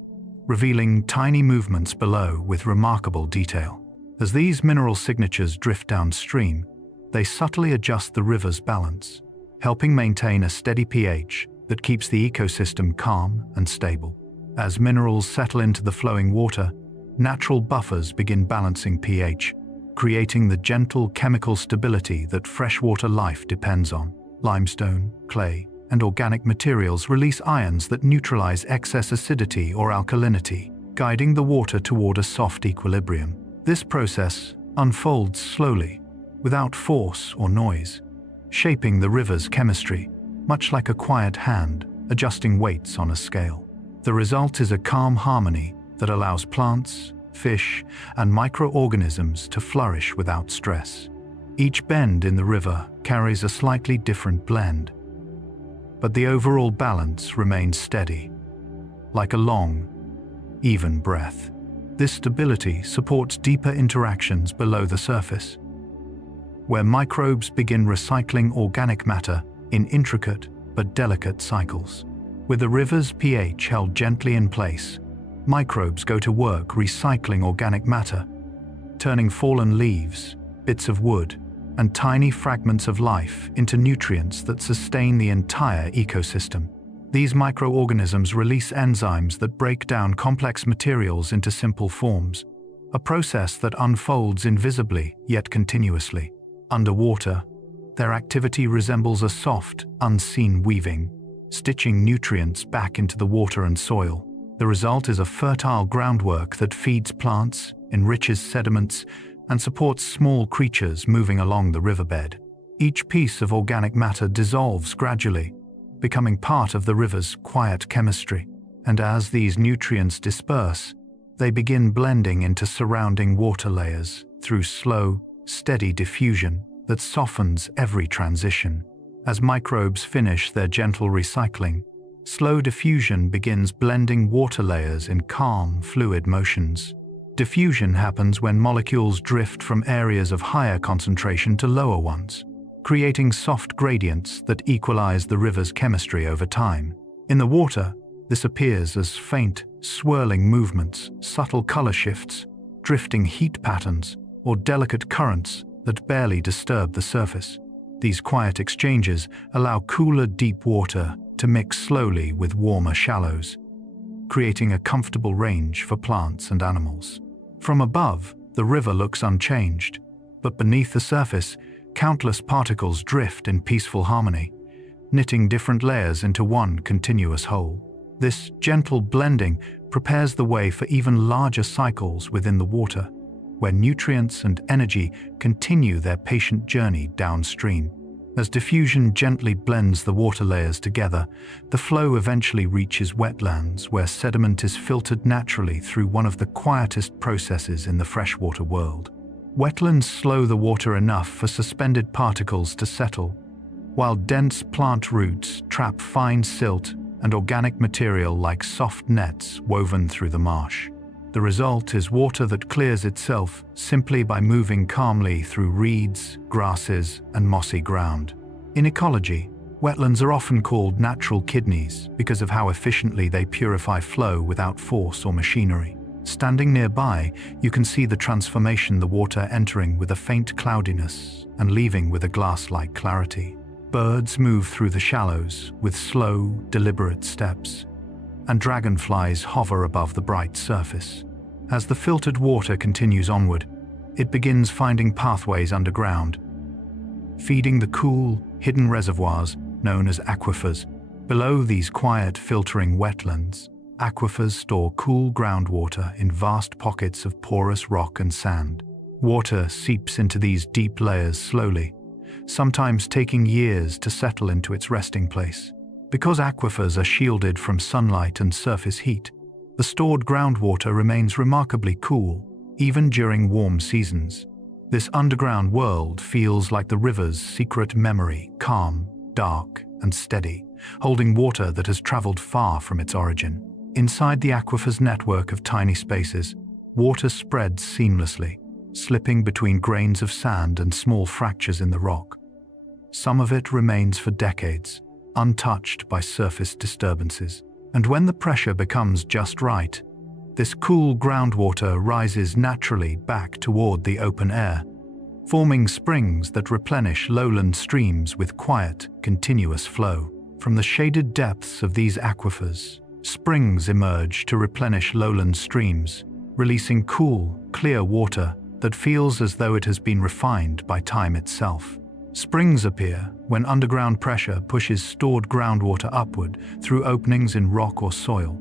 revealing tiny movements below with remarkable detail. As these mineral signatures drift downstream, they subtly adjust the river's balance, helping maintain a steady pH that keeps the ecosystem calm and stable. As minerals settle into the flowing water, natural buffers begin balancing pH, creating the gentle chemical stability that freshwater life depends on. Limestone, clay, and organic materials release ions that neutralize excess acidity or alkalinity, guiding the water toward a soft equilibrium. This process unfolds slowly, without force or noise, shaping the river's chemistry, much like a quiet hand adjusting weights on a scale. The result is a calm harmony that allows plants, fish, and microorganisms to flourish without stress. Each bend in the river carries a slightly different blend, but the overall balance remains steady, like a long, even breath. This stability supports deeper interactions below the surface, where microbes begin recycling organic matter in intricate but delicate cycles. With the river's pH held gently in place, microbes go to work recycling organic matter, turning fallen leaves, bits of wood, and tiny fragments of life into nutrients that sustain the entire ecosystem. These microorganisms release enzymes that break down complex materials into simple forms, a process that unfolds invisibly yet continuously. Underwater, their activity resembles a soft, unseen weaving, stitching nutrients back into the water and soil. The result is a fertile groundwork that feeds plants, enriches sediments, and supports small creatures moving along the riverbed. Each piece of organic matter dissolves gradually, becoming part of the river's quiet chemistry. And as these nutrients disperse, they begin blending into surrounding water layers through slow, steady diffusion that softens every transition. As microbes finish their gentle recycling, slow diffusion begins blending water layers in calm, fluid motions. Diffusion happens when molecules drift from areas of higher concentration to lower ones, creating soft gradients that equalize the river's chemistry over time. In the water, this appears as faint, swirling movements, subtle color shifts, drifting heat patterns, or delicate currents that barely disturb the surface. These quiet exchanges allow cooler deep water to mix slowly with warmer shallows, creating a comfortable range for plants and animals. From above, the river looks unchanged, but beneath the surface, countless particles drift in peaceful harmony, knitting different layers into one continuous whole. This gentle blending prepares the way for even larger cycles within the water, where nutrients and energy continue their patient journey downstream. As diffusion gently blends the water layers together, the flow eventually reaches wetlands, where sediment is filtered naturally through one of the quietest processes in the freshwater world. Wetlands slow the water enough for suspended particles to settle, while dense plant roots trap fine silt and organic material like soft nets woven through the marsh. The result is water that clears itself simply by moving calmly through reeds, grasses, and mossy ground. In ecology, wetlands are often called natural kidneys because of how efficiently they purify flow without force or machinery. Standing nearby, you can see the transformation, the water entering with a faint cloudiness and leaving with a glass-like clarity. Birds move through the shallows with slow, deliberate steps, and dragonflies hover above the bright surface. As the filtered water continues onward, it begins finding pathways underground, feeding the cool, hidden reservoirs known as aquifers. Below these quiet, filtering wetlands, aquifers store cool groundwater in vast pockets of porous rock and sand. Water seeps into these deep layers slowly, sometimes taking years to settle into its resting place. Because aquifers are shielded from sunlight and surface heat, the stored groundwater remains remarkably cool, even during warm seasons. This underground world feels like the river's secret memory, calm, dark, and steady, holding water that has traveled far from its origin. Inside the aquifer's network of tiny spaces, water spreads seamlessly, slipping between grains of sand and small fractures in the rock. Some of it remains for decades, untouched by surface disturbances. And when the pressure becomes just right, this cool groundwater rises naturally back toward the open air, forming springs that replenish lowland streams with quiet, continuous flow. From the shaded depths of these aquifers, springs emerge to replenish lowland streams, releasing cool, clear water that feels as though it has been refined by time itself. Springs appear when underground pressure pushes stored groundwater upward through openings in rock or soil.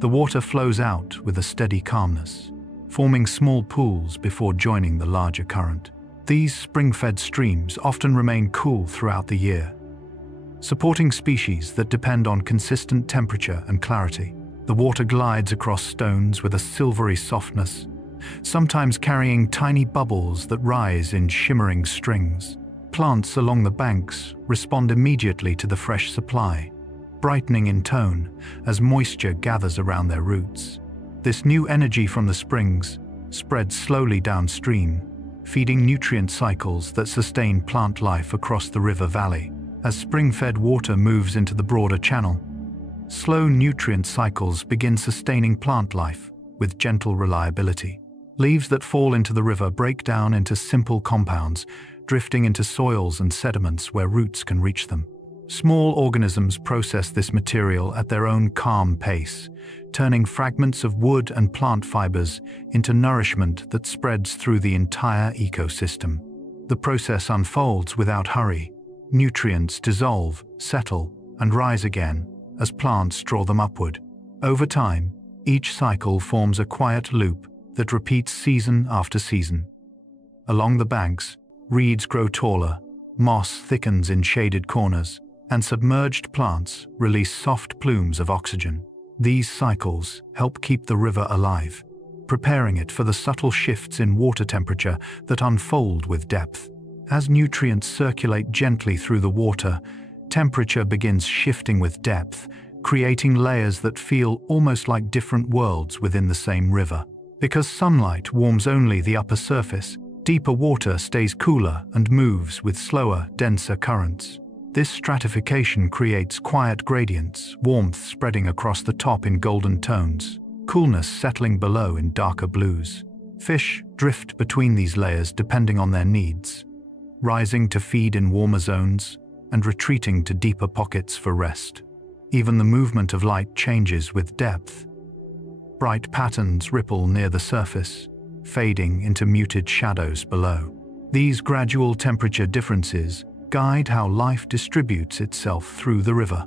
The water flows out with a steady calmness, forming small pools before joining the larger current. These spring-fed streams often remain cool throughout the year, supporting species that depend on consistent temperature and clarity. The water glides across stones with a silvery softness, sometimes carrying tiny bubbles that rise in shimmering strings. Plants along the banks respond immediately to the fresh supply, brightening in tone as moisture gathers around their roots. This new energy from the springs spreads slowly downstream, feeding nutrient cycles that sustain plant life across the river valley. As spring-fed water moves into the broader channel, slow nutrient cycles begin sustaining plant life with gentle reliability. Leaves that fall into the river break down into simple compounds, drifting into soils and sediments where roots can reach them. Small organisms process this material at their own calm pace, turning fragments of wood and plant fibers into nourishment that spreads through the entire ecosystem. The process unfolds without hurry. Nutrients dissolve, settle, and rise again as plants draw them upward. Over time, each cycle forms a quiet loop that repeats season after season. Along the banks, reeds grow taller, moss thickens in shaded corners, and submerged plants release soft plumes of oxygen. These cycles help keep the river alive, preparing it for the subtle shifts in water temperature that unfold with depth. As nutrients circulate gently through the water, temperature begins shifting with depth, creating layers that feel almost like different worlds within the same river. Because sunlight warms only the upper surface, deeper water stays cooler and moves with slower, denser currents. This stratification creates quiet gradients, warmth spreading across the top in golden tones, coolness settling below in darker blues. Fish drift between these layers depending on their needs, rising to feed in warmer zones and retreating to deeper pockets for rest. Even the movement of light changes with depth. Bright patterns ripple near the surface, fading into muted shadows below. These gradual temperature differences guide how life distributes itself through the river,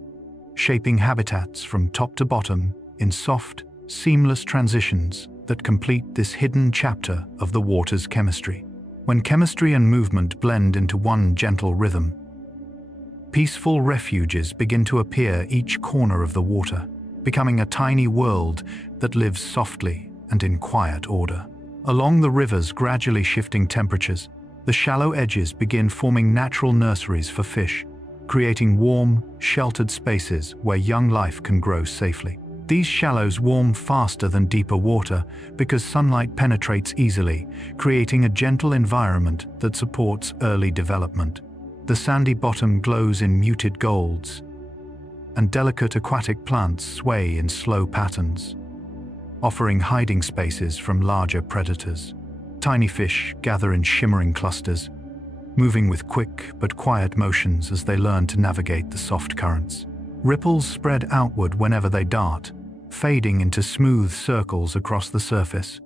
shaping habitats from top to bottom in soft, seamless transitions that complete this hidden chapter of the water's chemistry. When chemistry and movement blend into one gentle rhythm, peaceful refuges begin to appear each corner of the water, becoming a tiny world that lives softly and in quiet order. Along the river's gradually shifting temperatures, the shallow edges begin forming natural nurseries for fish, creating warm, sheltered spaces where young life can grow safely. These shallows warm faster than deeper water because sunlight penetrates easily, creating a gentle environment that supports early development. The sandy bottom glows in muted golds, and delicate aquatic plants sway in slow patterns, offering hiding spaces from larger predators. Tiny fish gather in shimmering clusters, moving with quick but quiet motions as they learn to navigate the soft currents. Ripples spread outward whenever they dart, fading into smooth circles across the surface.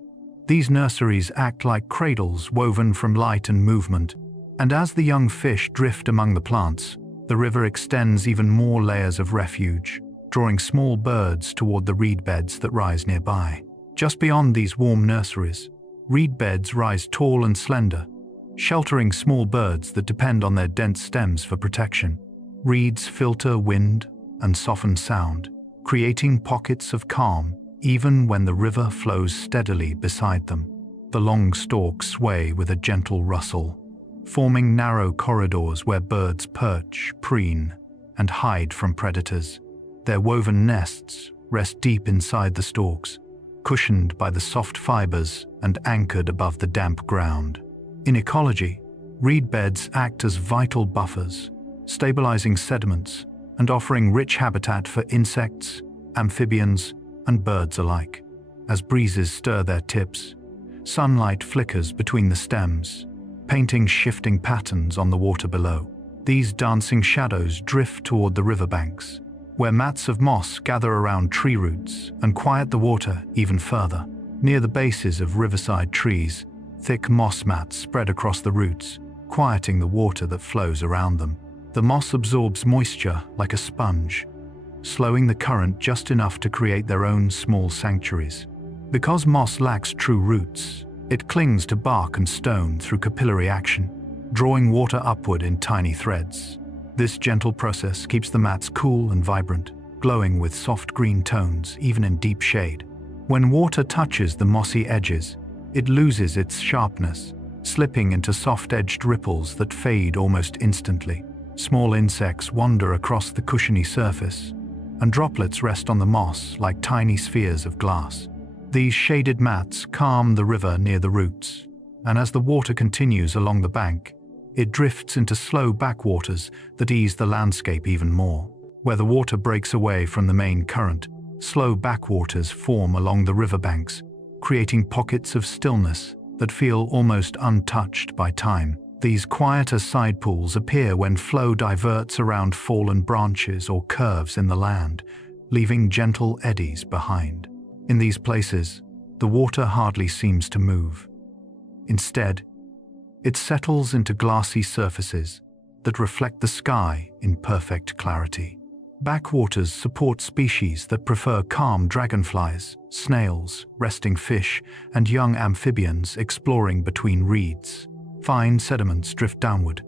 These nurseries act like cradles woven from light and movement, and as the young fish drift among the plants, the river extends even more layers of refuge, drawing small birds toward the reed beds that rise nearby. Just beyond these warm nurseries, reed beds rise tall and slender, sheltering small birds that depend on their dense stems for protection. Reeds filter wind and soften sound, creating pockets of calm even when the river flows steadily beside them. The long stalks sway with a gentle rustle, forming narrow corridors where birds perch, preen, and hide from predators. Their woven nests rest deep inside the stalks, cushioned by the soft fibers and anchored above the damp ground. In ecology, reed beds act as vital buffers, stabilizing sediments and offering rich habitat for insects, amphibians, and birds alike. As breezes stir their tips, sunlight flickers between the stems, painting shifting patterns on the water below. These dancing shadows drift toward the riverbanks, where mats of moss gather around tree roots and quiet the water even further. Near the bases of riverside trees, thick moss mats spread across the roots, quieting the water that flows around them. The moss absorbs moisture like a sponge, slowing the current just enough to create their own small sanctuaries. Because moss lacks true roots, it clings to bark and stone through capillary action, drawing water upward in tiny threads. This gentle process keeps the mats cool and vibrant, glowing with soft green tones even in deep shade. When water touches the mossy edges, it loses its sharpness, slipping into soft-edged ripples that fade almost instantly. Small insects wander across the cushiony surface, and droplets rest on the moss like tiny spheres of glass. These shaded mats calm the river near the roots, and as the water continues along the bank, it drifts into slow backwaters that ease the landscape even more. Where the water breaks away from the main current, slow backwaters form along the riverbanks, creating pockets of stillness that feel almost untouched by time. These quieter side pools appear when flow diverts around fallen branches or curves in the land, leaving gentle eddies behind. In these places, the water hardly seems to move. Instead, it settles into glassy surfaces that reflect the sky in perfect clarity. Backwaters support species that prefer calm dragonflies, snails, resting fish, and young amphibians exploring between reeds. Fine sediments drift downward,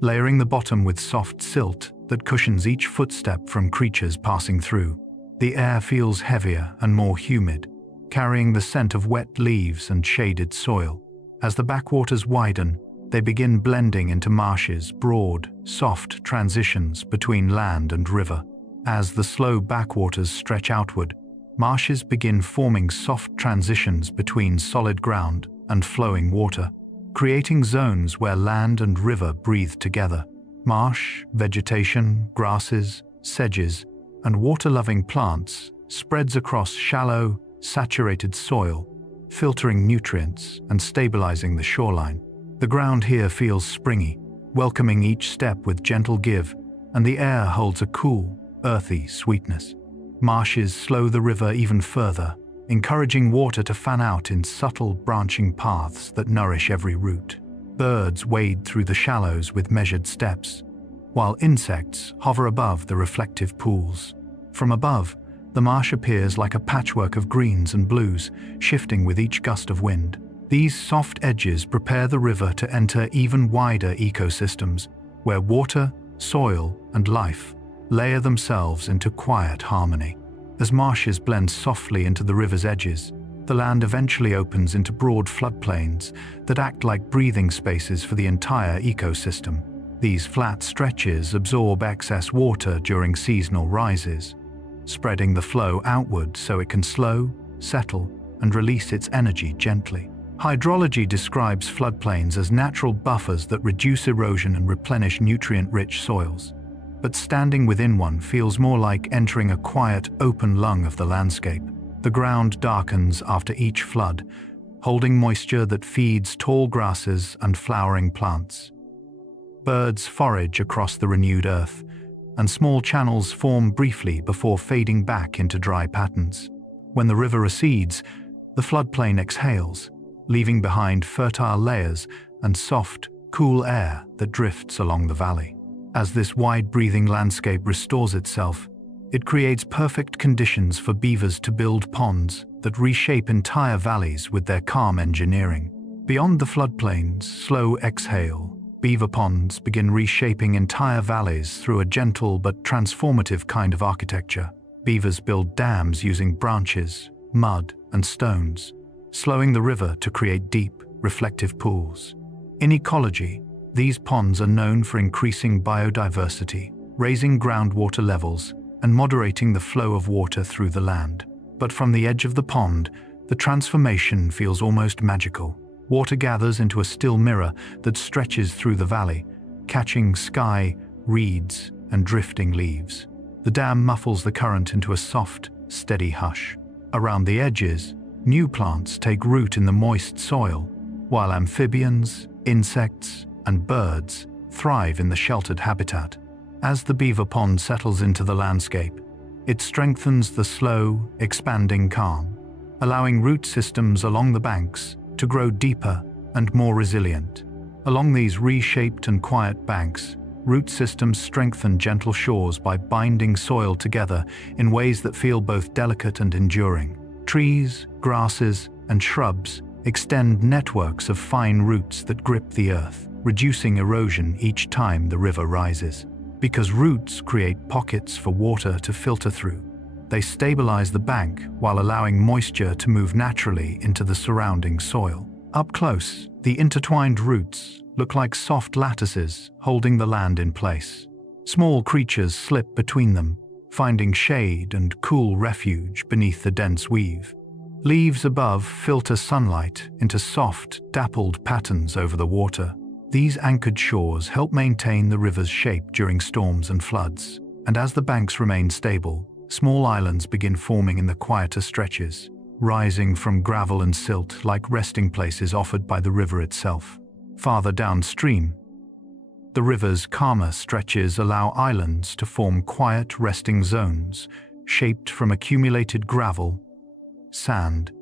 layering the bottom with soft silt that cushions each footstep from creatures passing through. The air feels heavier and more humid, carrying the scent of wet leaves and shaded soil. As the backwaters widen, they begin blending into marshes, broad, soft transitions between land and river. As the slow backwaters stretch outward, marshes begin forming soft transitions between solid ground and flowing water, creating zones where land and river breathe together. Marsh, vegetation, grasses, sedges, and water-loving plants spreads across shallow, saturated soil, filtering nutrients and stabilizing the shoreline. The ground here feels springy, welcoming each step with gentle give, and the air holds a cool, earthy sweetness. Marshes slow the river even further, encouraging water to fan out in subtle branching paths that nourish every root. Birds wade through the shallows with measured steps, while insects hover above the reflective pools. From above, the marsh appears like a patchwork of greens and blues, shifting with each gust of wind. These soft edges prepare the river to enter even wider ecosystems, where water, soil, and life layer themselves into quiet harmony. As marshes blend softly into the river's edges, the land eventually opens into broad floodplains that act like breathing spaces for the entire ecosystem. These flat stretches absorb excess water during seasonal rises, spreading the flow outward so it can slow, settle, and release its energy gently. Hydrology describes floodplains as natural buffers that reduce erosion and replenish nutrient-rich soils. But standing within one feels more like entering a quiet, open lung of the landscape. The ground darkens after each flood, holding moisture that feeds tall grasses and flowering plants. Birds forage across the renewed earth, and small channels form briefly before fading back into dry patterns. When the river recedes, the floodplain exhales, leaving behind fertile layers and soft, cool air that drifts along the valley. As this wide-breathing landscape restores itself, it creates perfect conditions for beavers to build ponds that reshape entire valleys with their calm engineering. Beyond the floodplain's slow exhale, beaver ponds begin reshaping entire valleys through a gentle but transformative kind of architecture. Beavers build dams using branches, mud, and stones, slowing the river to create deep, reflective pools. In ecology, these ponds are known for increasing biodiversity, raising groundwater levels, and moderating the flow of water through the land. But from the edge of the pond, the transformation feels almost magical. Water gathers into a still mirror that stretches through the valley, catching sky, reeds, and drifting leaves. The dam muffles the current into a soft, steady hush. Around the edges, new plants take root in the moist soil, while amphibians, insects, and birds thrive in the sheltered habitat. As the beaver pond settles into the landscape, it strengthens the slow, expanding calm, allowing root systems along the banks to grow deeper and more resilient. Along these reshaped and quiet banks, root systems strengthen gentle shores by binding soil together in ways that feel both delicate and enduring. Trees, grasses, and shrubs extend networks of fine roots that grip the earth, reducing erosion each time the river rises. Because roots create pockets for water to filter through, they stabilize the bank while allowing moisture to move naturally into the surrounding soil. Up close, the intertwined roots look like soft lattices holding the land in place. Small creatures slip between them, finding shade and cool refuge beneath the dense weave. Leaves above filter sunlight into soft, dappled patterns over the water. These anchored shores help maintain the river's shape during storms and floods, and as the banks remain stable, small islands begin forming in the quieter stretches, rising from gravel and silt like resting places offered by the river itself. Farther downstream, the river's calmer stretches allow islands to form quiet resting zones shaped from accumulated gravel, sand,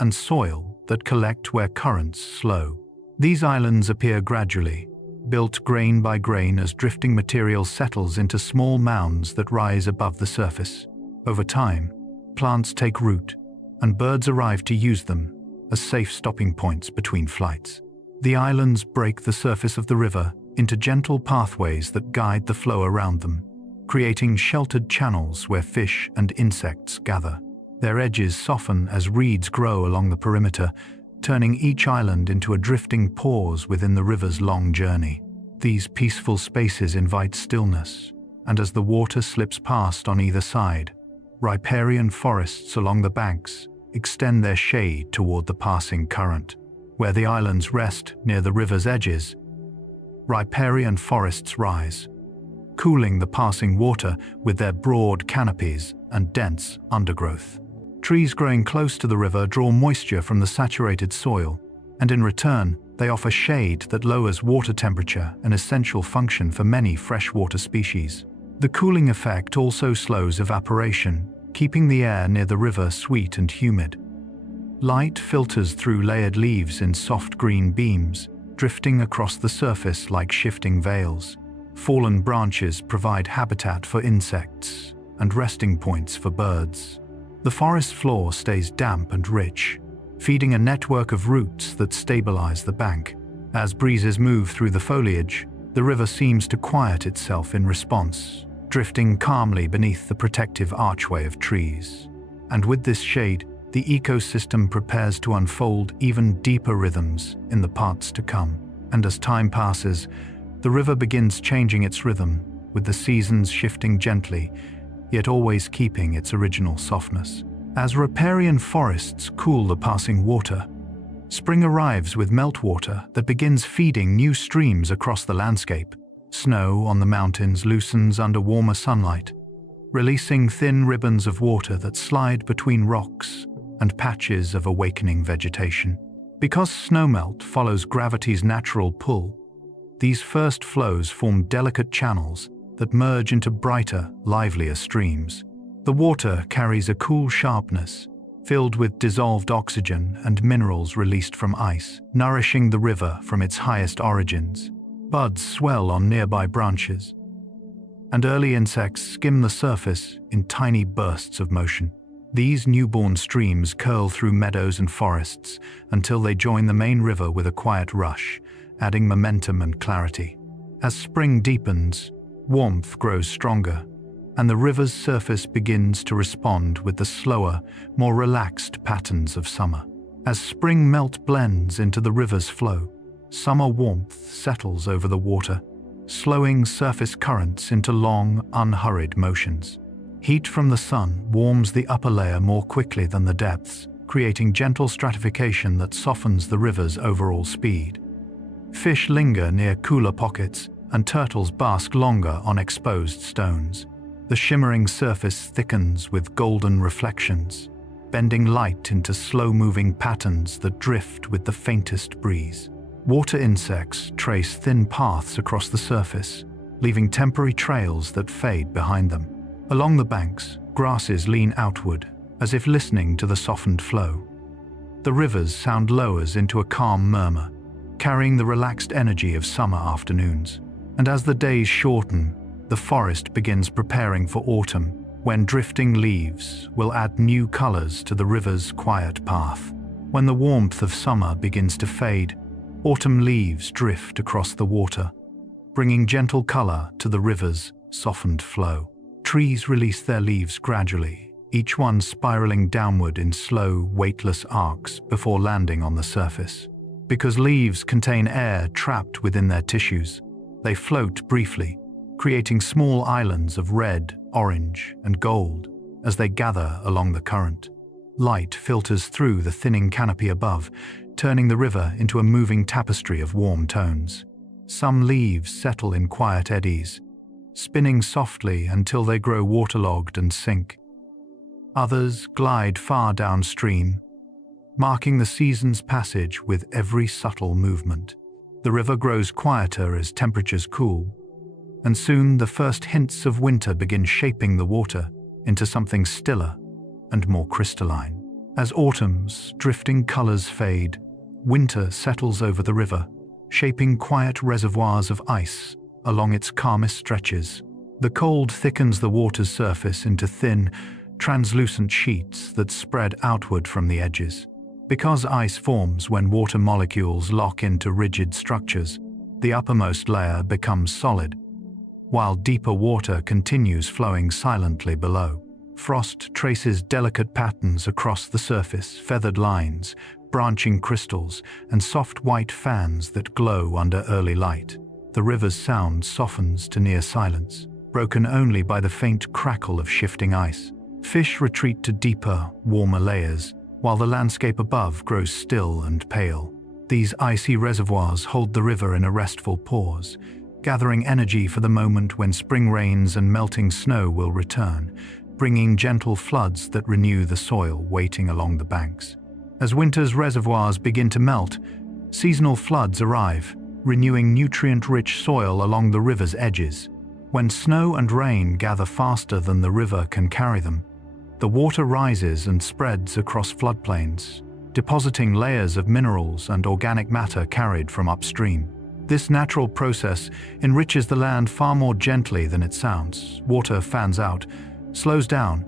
and soil that collect where currents slow. These islands appear gradually, built grain by grain as drifting material settles into small mounds that rise above the surface. Over time, plants take root, and birds arrive to use them as safe stopping points between flights. The islands break the surface of the river into gentle pathways that guide the flow around them, creating sheltered channels where fish and insects gather. Their edges soften as reeds grow along the perimeter, turning each island into a drifting pause within the river's long journey. These peaceful spaces invite stillness, and as the water slips past on either side, riparian forests along the banks extend their shade toward the passing current. Where the islands rest near the river's edges, riparian forests rise, cooling the passing water with their broad canopies and dense undergrowth. Trees growing close to the river draw moisture from the saturated soil, and in return, they offer shade that lowers water temperature, an essential function for many freshwater species. The cooling effect also slows evaporation, keeping the air near the river sweet and humid. Light filters through layered leaves in soft green beams, drifting across the surface like shifting veils. Fallen branches provide habitat for insects and resting points for birds. The forest floor stays damp and rich, feeding a network of roots that stabilize the bank. As breezes move through the foliage, the river seems to quiet itself in response, drifting calmly beneath the protective archway of trees. And with this shade, the ecosystem prepares to unfold even deeper rhythms in the parts to come. And as time passes, the river begins changing its rhythm, with the seasons shifting gently, yet always keeping its original softness. As riparian forests cool the passing water, spring arrives with meltwater that begins feeding new streams across the landscape. Snow on the mountains loosens under warmer sunlight, releasing thin ribbons of water that slide between rocks and patches of awakening vegetation. Because snowmelt follows gravity's natural pull, these first flows form delicate channels that merge into brighter, livelier streams. The water carries a cool sharpness, filled with dissolved oxygen and minerals released from ice, nourishing the river from its highest origins. Buds swell on nearby branches, and early insects skim the surface in tiny bursts of motion. These newborn streams curl through meadows and forests until they join the main river with a quiet rush, adding momentum and clarity. As spring deepens, warmth grows stronger, and the river's surface begins to respond with the slower, more relaxed patterns of summer. As spring melt blends into the river's flow, summer warmth settles over the water, slowing surface currents into long, unhurried motions. Heat from the sun warms the upper layer more quickly than the depths, creating gentle stratification that softens the river's overall speed. Fish linger near cooler pockets, and turtles bask longer on exposed stones. The shimmering surface thickens with golden reflections, bending light into slow-moving patterns that drift with the faintest breeze. Water insects trace thin paths across the surface, leaving temporary trails that fade behind them. Along the banks, grasses lean outward, as if listening to the softened flow. The rivers sound lowers into a calm murmur, carrying the relaxed energy of summer afternoons. And as the days shorten, the forest begins preparing for autumn, when drifting leaves will add new colors to the river's quiet path. When the warmth of summer begins to fade, autumn leaves drift across the water, bringing gentle color to the river's softened flow. Trees release their leaves gradually, each one spiraling downward in slow, weightless arcs before landing on the surface. Because leaves contain air trapped within their tissues, they float briefly, creating small islands of red, orange, and gold as they gather along the current. Light filters through the thinning canopy above, turning the river into a moving tapestry of warm tones. Some leaves settle in quiet eddies, spinning softly until they grow waterlogged and sink. Others glide far downstream, marking the season's passage with every subtle movement. The river grows quieter as temperatures cool, and soon the first hints of winter begin shaping the water into something stiller and more crystalline. As autumn's drifting colors fade, winter settles over the river, shaping quiet reservoirs of ice along its calmest stretches. The cold thickens the water's surface into thin, translucent sheets that spread outward from the edges. Because ice forms when water molecules lock into rigid structures, the uppermost layer becomes solid, while deeper water continues flowing silently below. Frost traces delicate patterns across the surface, feathered lines, branching crystals, and soft white fans that glow under early light. The river's sound softens to near silence, broken only by the faint crackle of shifting ice. Fish retreat to deeper, warmer layers, while the landscape above grows still and pale. These icy reservoirs hold the river in a restful pause, gathering energy for the moment when spring rains and melting snow will return, bringing gentle floods that renew the soil waiting along the banks. As winter's reservoirs begin to melt, seasonal floods arrive, renewing nutrient-rich soil along the river's edges. When snow and rain gather faster than the river can carry them, the water rises and spreads across floodplains, depositing layers of minerals and organic matter carried from upstream. This natural process enriches the land far more gently than it sounds. Water fans out, slows down,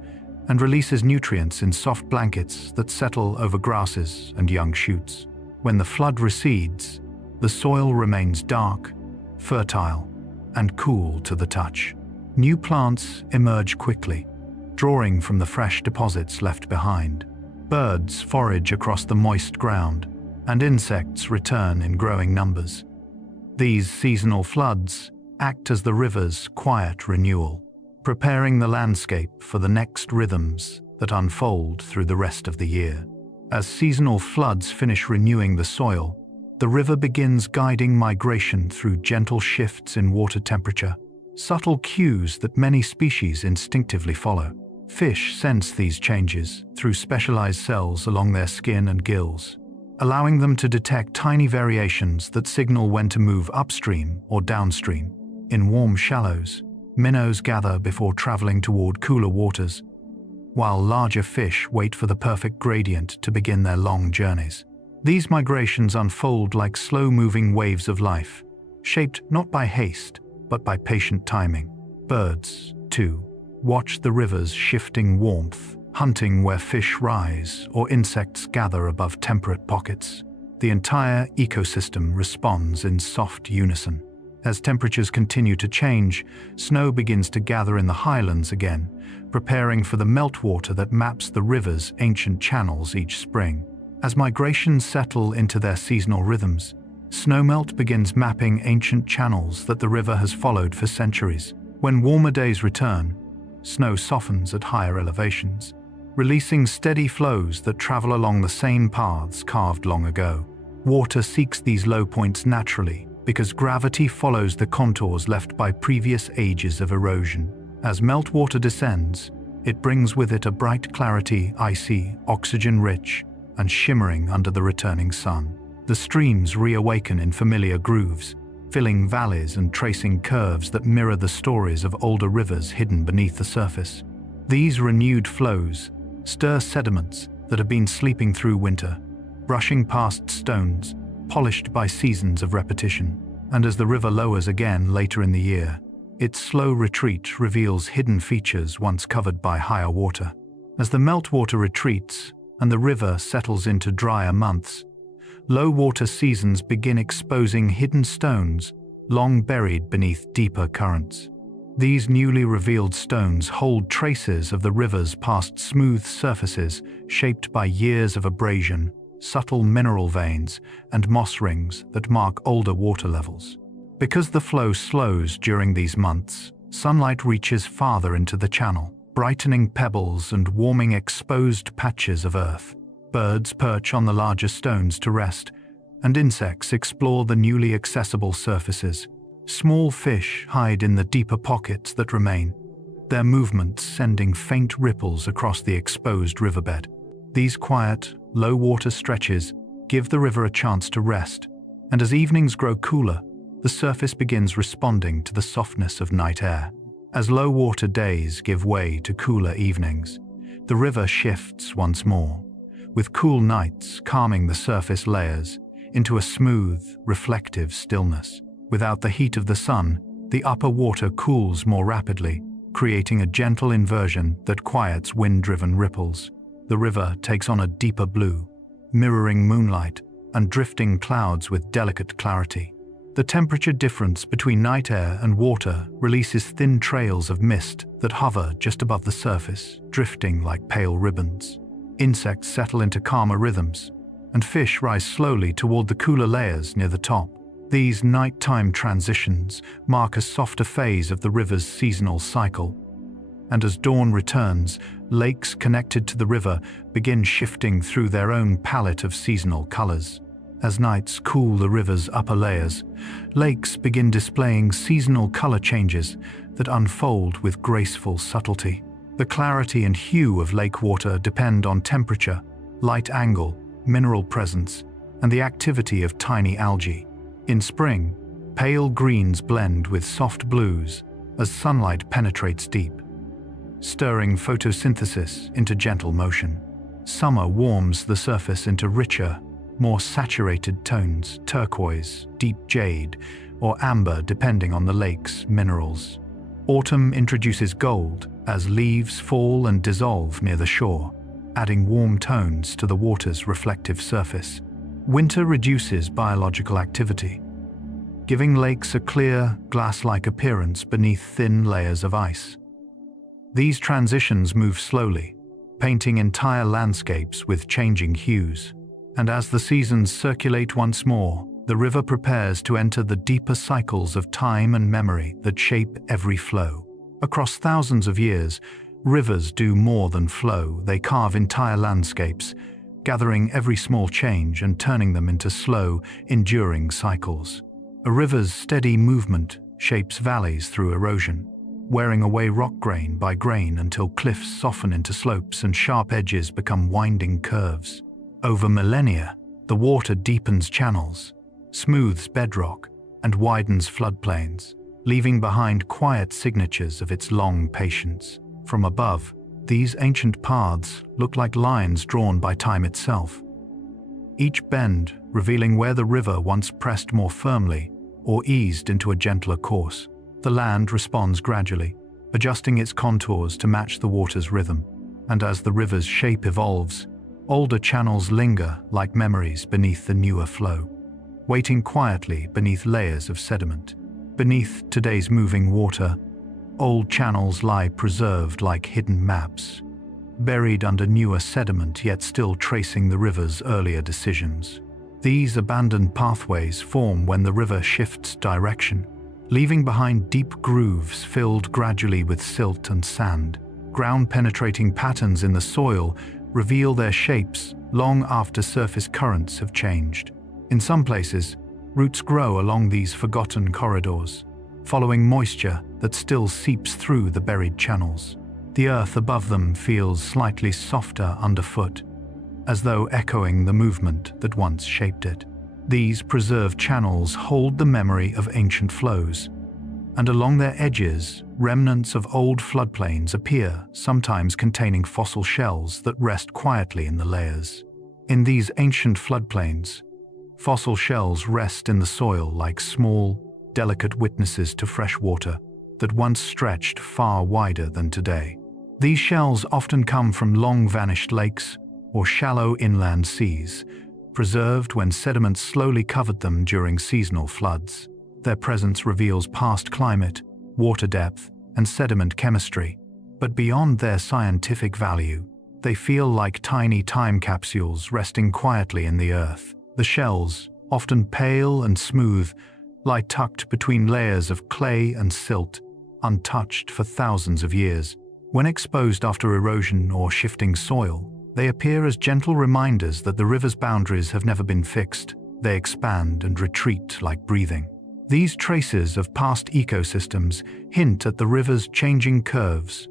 and releases nutrients in soft blankets that settle over grasses and young shoots. When the flood recedes, the soil remains dark, fertile, and cool to the touch. New plants emerge quickly, drawing from the fresh deposits left behind. Birds forage across the moist ground, and insects return in growing numbers. These seasonal floods act as the river's quiet renewal, preparing the landscape for the next rhythms that unfold through the rest of the year. As seasonal floods finish renewing the soil, the river begins guiding migration through gentle shifts in water temperature, subtle cues that many species instinctively follow. Fish sense these changes through specialized cells along their skin and gills, allowing them to detect tiny variations that signal when to move upstream or downstream. In warm shallows, minnows gather before traveling toward cooler waters, while larger fish wait for the perfect gradient to begin their long journeys. These migrations unfold like slow-moving waves of life, shaped not by haste, but by patient timing. Birds, too, watch the river's shifting warmth, hunting where fish rise or insects gather above temperate pockets. The entire ecosystem responds in soft unison. As temperatures continue to change, snow begins to gather in the highlands again, preparing for the meltwater that maps the river's ancient channels each spring. As migrations settle into their seasonal rhythms, snowmelt begins mapping ancient channels that the river has followed for centuries. When warmer days return, snow softens at higher elevations, releasing steady flows that travel along the same paths carved long ago. Water seeks these low points naturally because gravity follows the contours left by previous ages of erosion. As meltwater descends, it brings with it a bright clarity, icy, oxygen-rich, and shimmering under the returning sun. The streams reawaken in familiar grooves, filling valleys and tracing curves that mirror the stories of older rivers hidden beneath the surface. These renewed flows stir sediments that have been sleeping through winter, brushing past stones, polished by seasons of repetition. And as the river lowers again later in the year, its slow retreat reveals hidden features once covered by higher water. As the meltwater retreats and the river settles into drier months, low water seasons begin exposing hidden stones long buried beneath deeper currents. These newly revealed stones hold traces of the river's past smooth surfaces shaped by years of abrasion, subtle mineral veins, and moss rings that mark older water levels. Because the flow slows during these months, sunlight reaches farther into the channel, brightening pebbles and warming exposed patches of earth. Birds perch on the larger stones to rest, and insects explore the newly accessible surfaces. Small fish hide in the deeper pockets that remain, their movements sending faint ripples across the exposed riverbed. These quiet, low-water stretches give the river a chance to rest, and as evenings grow cooler, the surface begins responding to the softness of night air. As low-water days give way to cooler evenings, the river shifts once more, with cool nights calming the surface layers into a smooth, reflective stillness. Without the heat of the sun, the upper water cools more rapidly, creating a gentle inversion that quiets wind-driven ripples. The river takes on a deeper blue, mirroring moonlight and drifting clouds with delicate clarity. The temperature difference between night air and water releases thin trails of mist that hover just above the surface, drifting like pale ribbons. Insects settle into calmer rhythms, and fish rise slowly toward the cooler layers near the top. These nighttime transitions mark a softer phase of the river's seasonal cycle. And as dawn returns, lakes connected to the river begin shifting through their own palette of seasonal colors. As nights cool the river's upper layers, lakes begin displaying seasonal color changes that unfold with graceful subtlety. The clarity and hue of lake water depend on temperature, light angle, mineral presence, and the activity of tiny algae. In spring, pale greens blend with soft blues as sunlight penetrates deep, stirring photosynthesis into gentle motion. Summer warms the surface into richer, more saturated tones, turquoise, deep jade, or amber depending on the lake's minerals. Autumn introduces gold as leaves fall and dissolve near the shore, adding warm tones to the water's reflective surface. Winter reduces biological activity, giving lakes a clear, glass-like appearance beneath thin layers of ice. These transitions move slowly, painting entire landscapes with changing hues. And as the seasons circulate once more, the river prepares to enter the deeper cycles of time and memory that shape every flow. Across thousands of years, rivers do more than flow. They carve entire landscapes, gathering every small change and turning them into slow, enduring cycles. A river's steady movement shapes valleys through erosion, wearing away rock grain by grain until cliffs soften into slopes and sharp edges become winding curves. Over millennia, the water deepens channels, smooths bedrock, and widens floodplains, leaving behind quiet signatures of its long patience. From above, these ancient paths look like lines drawn by time itself, each bend revealing where the river once pressed more firmly or eased into a gentler course. The land responds gradually, adjusting its contours to match the water's rhythm, and as the river's shape evolves, older channels linger like memories beneath the newer flow, waiting quietly beneath layers of sediment. Beneath today's moving water, old channels lie preserved like hidden maps, buried under newer sediment yet still tracing the river's earlier decisions. These abandoned pathways form when the river shifts direction, leaving behind deep grooves filled gradually with silt and sand. Ground-penetrating patterns in the soil reveal their shapes long after surface currents have changed. In some places, roots grow along these forgotten corridors, following moisture that still seeps through the buried channels. The earth above them feels slightly softer underfoot, as though echoing the movement that once shaped it. These preserved channels hold the memory of ancient flows, and along their edges, remnants of old floodplains appear, sometimes containing fossil shells that rest quietly in the layers. In these ancient floodplains, fossil shells rest in the soil like small, delicate witnesses to fresh water that once stretched far wider than today. These shells often come from long-vanished lakes or shallow inland seas, preserved when sediment slowly covered them during seasonal floods. Their presence reveals past climate, water depth, and sediment chemistry. But beyond their scientific value, they feel like tiny time capsules resting quietly in the earth. The shells, often pale and smooth, lie tucked between layers of clay and silt, untouched for thousands of years. When exposed after erosion or shifting soil, they appear as gentle reminders that the river's boundaries have never been fixed. They expand and retreat like breathing. These traces of past ecosystems hint at the river's changing curves,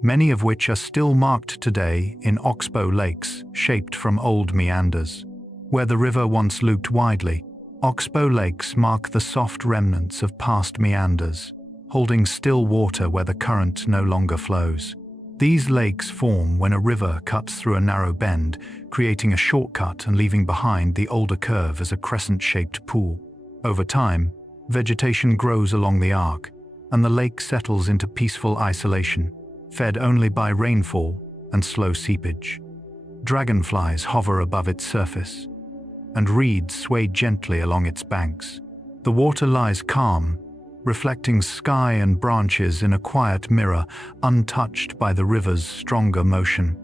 many of which are still marked today in oxbow lakes shaped from old meanders. Where the river once looped widely, Oxbow lakes mark the soft remnants of past meanders, holding still water where the current no longer flows. These lakes form when a river cuts through a narrow bend, creating a shortcut and leaving behind the older curve as a crescent-shaped pool. Over time, vegetation grows along the arc, and the lake settles into peaceful isolation, fed only by rainfall and slow seepage. Dragonflies hover above its surface, and reeds sway gently along its banks. The water lies calm, reflecting sky and branches in a quiet mirror, untouched by the river's stronger motion.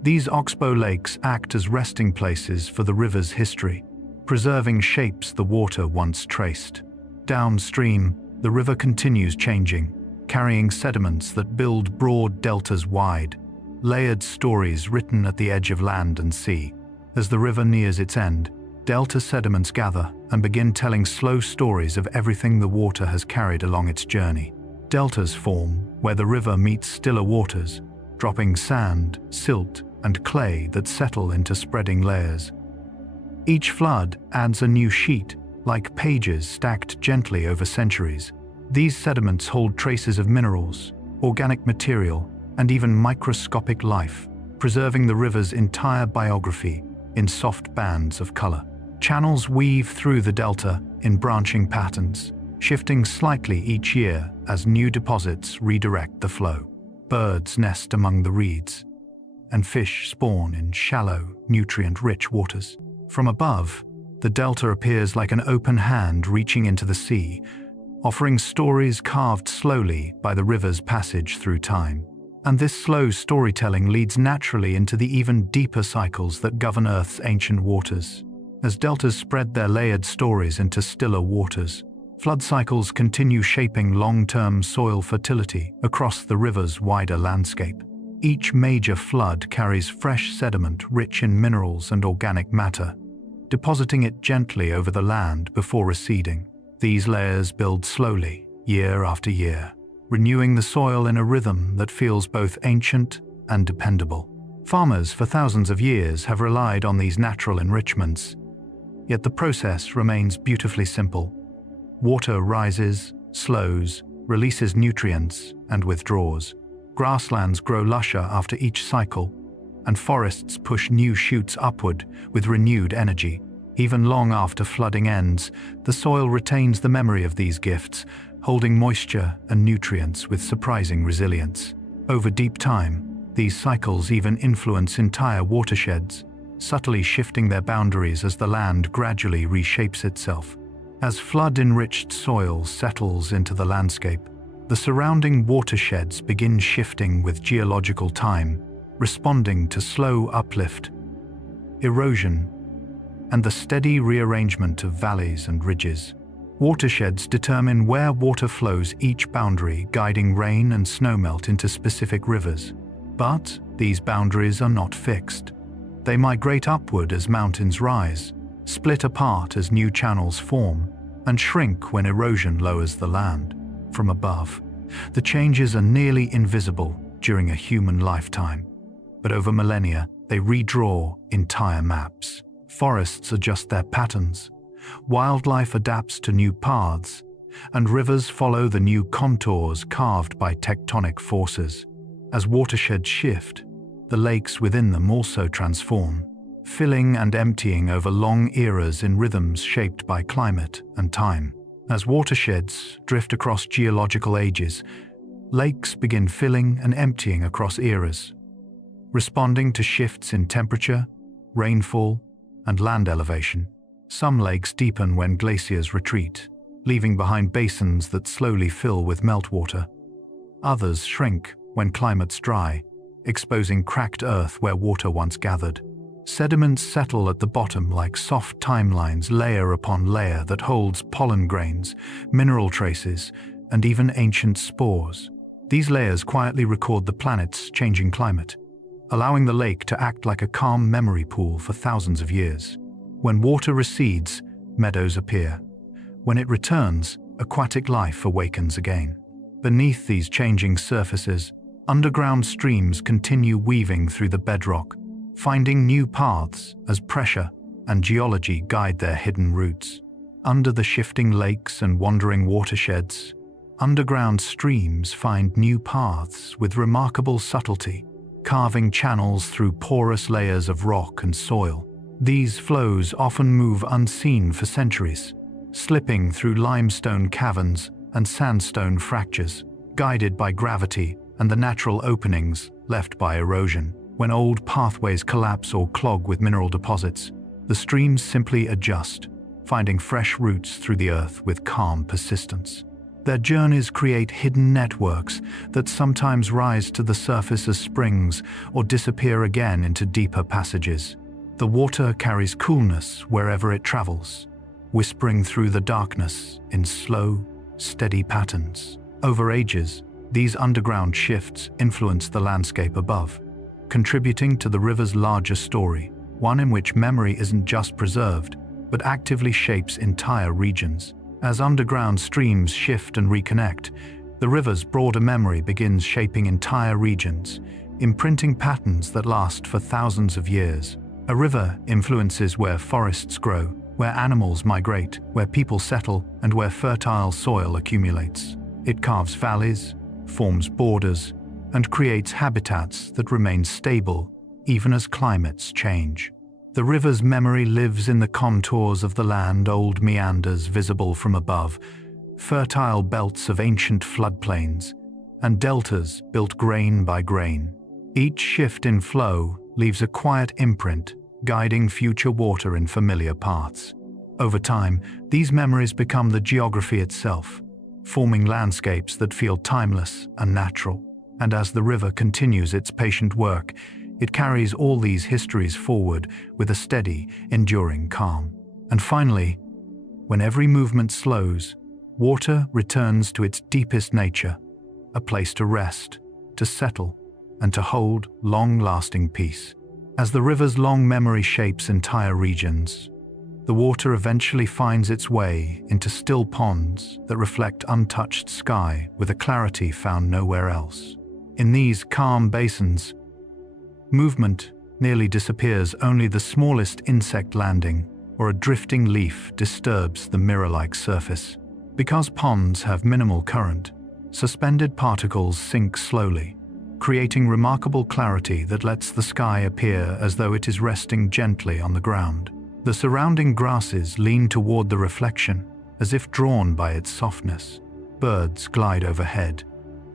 These oxbow lakes act as resting places for the river's history, preserving shapes the water once traced. Downstream, the river continues changing, carrying sediments that build broad deltas wide, layered stories written at the edge of land and sea. As the river nears its end, delta sediments gather and begin telling slow stories of everything the water has carried along its journey. Deltas form where the river meets stiller waters, dropping sand, silt, and clay that settle into spreading layers. Each flood adds a new sheet, like pages stacked gently over centuries. These sediments hold traces of minerals, organic material, and even microscopic life, preserving the river's entire biography in soft bands of color. Channels weave through the delta in branching patterns, shifting slightly each year as new deposits redirect the flow. Birds nest among the reeds, and fish spawn in shallow, nutrient-rich waters. From above, the delta appears like an open hand reaching into the sea, offering stories carved slowly by the river's passage through time. And this slow storytelling leads naturally into the even deeper cycles that govern Earth's ancient waters. As deltas spread their layered stories into stiller waters, flood cycles continue shaping long-term soil fertility across the river's wider landscape. Each major flood carries fresh sediment rich in minerals and organic matter, depositing it gently over the land before receding. These layers build slowly, year after year, renewing the soil in a rhythm that feels both ancient and dependable. Farmers for thousands of years have relied on these natural enrichments, yet the process remains beautifully simple. Water rises, slows, releases nutrients, and withdraws. Grasslands grow lusher after each cycle, and forests push new shoots upward with renewed energy. Even long after flooding ends, the soil retains the memory of these gifts, holding moisture and nutrients with surprising resilience. Over deep time, these cycles even influence entire watersheds, subtly shifting their boundaries as the land gradually reshapes itself. As flood-enriched soil settles into the landscape, the surrounding watersheds begin shifting with geological time, responding to slow uplift, erosion, and the steady rearrangement of valleys and ridges. Watersheds determine where water flows each boundary, guiding rain and snowmelt into specific rivers. But these boundaries are not fixed. They migrate upward as mountains rise, split apart as new channels form, and shrink when erosion lowers the land. From above, the changes are nearly invisible during a human lifetime, but over millennia, they redraw entire maps. Forests adjust their patterns, wildlife adapts to new paths, and rivers follow the new contours carved by tectonic forces. As watersheds shift, the lakes within them also transform, filling and emptying over long eras in rhythms shaped by climate and time. As watersheds drift across geological ages, lakes begin filling and emptying across eras, responding to shifts in temperature, rainfall, and land elevation. Some lakes deepen when glaciers retreat, leaving behind basins that slowly fill with meltwater. Others shrink when climates dry, exposing cracked earth where water once gathered. Sediments settle at the bottom like soft timelines, layer upon layer that holds pollen grains, mineral traces, and even ancient spores. These layers quietly record the planet's changing climate, allowing the lake to act like a calm memory pool for thousands of years. When water recedes, meadows appear. When it returns, aquatic life awakens again. Beneath these changing surfaces, underground streams continue weaving through the bedrock, finding new paths as pressure and geology guide their hidden routes. Under the shifting lakes and wandering watersheds, underground streams find new paths with remarkable subtlety, carving channels through porous layers of rock and soil. These flows often move unseen for centuries, slipping through limestone caverns and sandstone fractures, guided by gravity and the natural openings left by erosion. When old pathways collapse or clog with mineral deposits, the streams simply adjust, finding fresh routes through the earth with calm persistence. Their journeys create hidden networks that sometimes rise to the surface as springs or disappear again into deeper passages. The water carries coolness wherever it travels, whispering through the darkness in slow, steady patterns. Over ages, these underground shifts influence the landscape above, contributing to the river's larger story, one in which memory isn't just preserved, but actively shapes entire regions. As underground streams shift and reconnect, the river's broader memory begins shaping entire regions, imprinting patterns that last for thousands of years. A river influences where forests grow, where animals migrate, where people settle, and where fertile soil accumulates. It carves valleys, forms borders, and creates habitats that remain stable even as climates change. The river's memory lives in the contours of the land, old meanders visible from above, fertile belts of ancient floodplains, and deltas built grain by grain. Each shift in flow leaves a quiet imprint, guiding future water in familiar paths. Over time, these memories become the geography itself, forming landscapes that feel timeless and natural. And as the river continues its patient work, it carries all these histories forward with a steady, enduring calm. And finally, when every movement slows, water returns to its deepest nature, a place to rest, to settle, and to hold long-lasting peace. As the river's long memory shapes entire regions, the water eventually finds its way into still ponds that reflect untouched sky with a clarity found nowhere else. In these calm basins, movement nearly disappears. Only the smallest insect landing or a drifting leaf disturbs the mirror-like surface. Because ponds have minimal current, suspended particles sink slowly, creating remarkable clarity that lets the sky appear as though it is resting gently on the ground. The surrounding grasses lean toward the reflection, as if drawn by its softness. Birds glide overhead,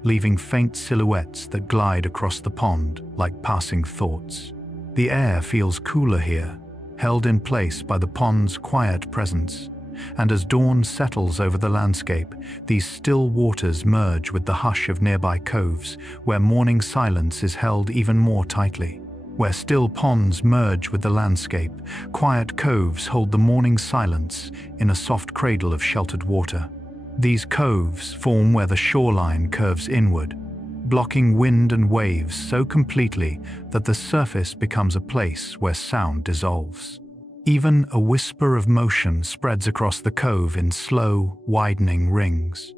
leaving faint silhouettes that glide across the pond like passing thoughts. The air feels cooler here, held in place by the pond's quiet presence. And as dawn settles over the landscape, these still waters merge with the hush of nearby coves, where morning silence is held even more tightly. Where still ponds merge with the landscape, quiet coves hold the morning silence in a soft cradle of sheltered water. These coves form where the shoreline curves inward, blocking wind and waves so completely that the surface becomes a place where sound dissolves. Even a whisper of motion spreads across the cove in slow, widening rings.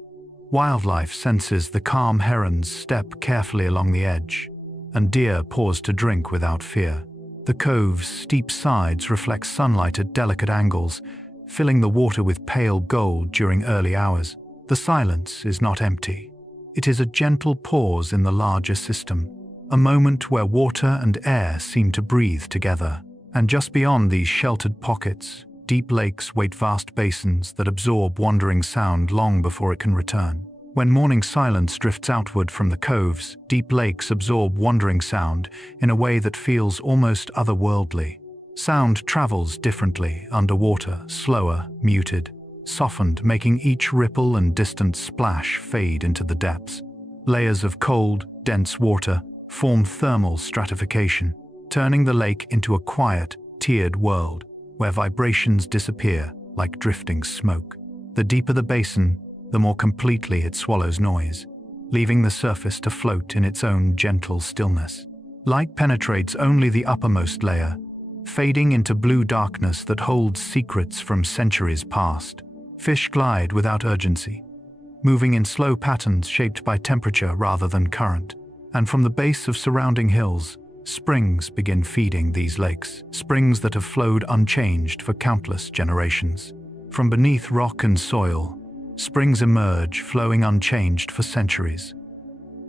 Wildlife senses the calm herons step carefully along the edge, and deer pause to drink without fear. The cove's steep sides reflect sunlight at delicate angles, filling the water with pale gold during early hours. The silence is not empty. It is a gentle pause in the larger system, a moment where water and air seem to breathe together. And just beyond these sheltered pockets, deep lakes wait, vast basins that absorb wandering sound long before it can return. When morning silence drifts outward from the coves, deep lakes absorb wandering sound in a way that feels almost otherworldly. Sound travels differently underwater, slower, muted, softened, making each ripple and distant splash fade into the depths. Layers of cold, dense water form thermal stratification, turning the lake into a quiet, tiered world where vibrations disappear like drifting smoke. The deeper the basin, the more completely it swallows noise, leaving the surface to float in its own gentle stillness. Light penetrates only the uppermost layer, fading into blue darkness that holds secrets from centuries past. Fish glide without urgency, moving in slow patterns shaped by temperature rather than current. And from the base of surrounding hills, springs begin feeding these lakes, springs that have flowed unchanged for countless generations. From beneath rock and soil, springs emerge, flowing unchanged for centuries,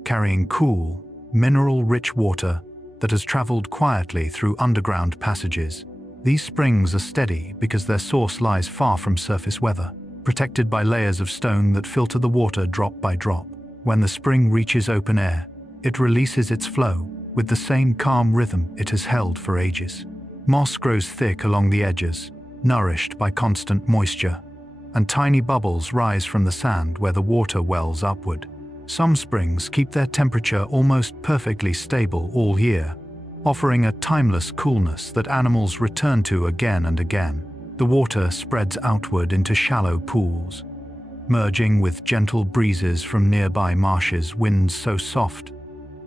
carrying cool, mineral-rich water that has traveled quietly through underground passages. These springs are steady because their source lies far from surface weather, protected by layers of stone that filter the water drop by drop. When the spring reaches open air, it releases its flow with the same calm rhythm it has held for ages. Moss grows thick along the edges, nourished by constant moisture, and tiny bubbles rise from the sand where the water wells upward. Some springs keep their temperature almost perfectly stable all year, offering a timeless coolness that animals return to again and again. The water spreads outward into shallow pools, merging with gentle breezes from nearby marshes, winds so soft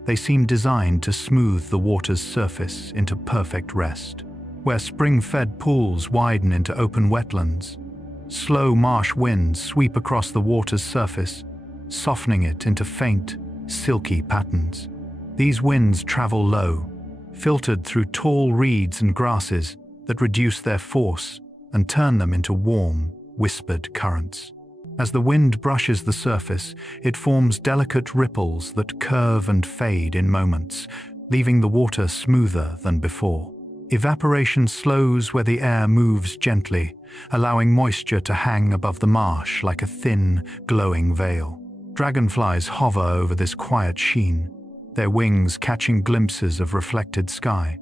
they seem designed to smooth the water's surface into perfect rest. Where spring-fed pools widen into open wetlands, slow marsh winds sweep across the water's surface, softening it into faint, silky patterns. These winds travel low, filtered through tall reeds and grasses that reduce their force and turn them into warm, whispered currents. As the wind brushes the surface, it forms delicate ripples that curve and fade in moments, leaving the water smoother than before. Evaporation slows where the air moves gently, allowing moisture to hang above the marsh like a thin, glowing veil. Dragonflies hover over this quiet sheen, their wings catching glimpses of reflected sky.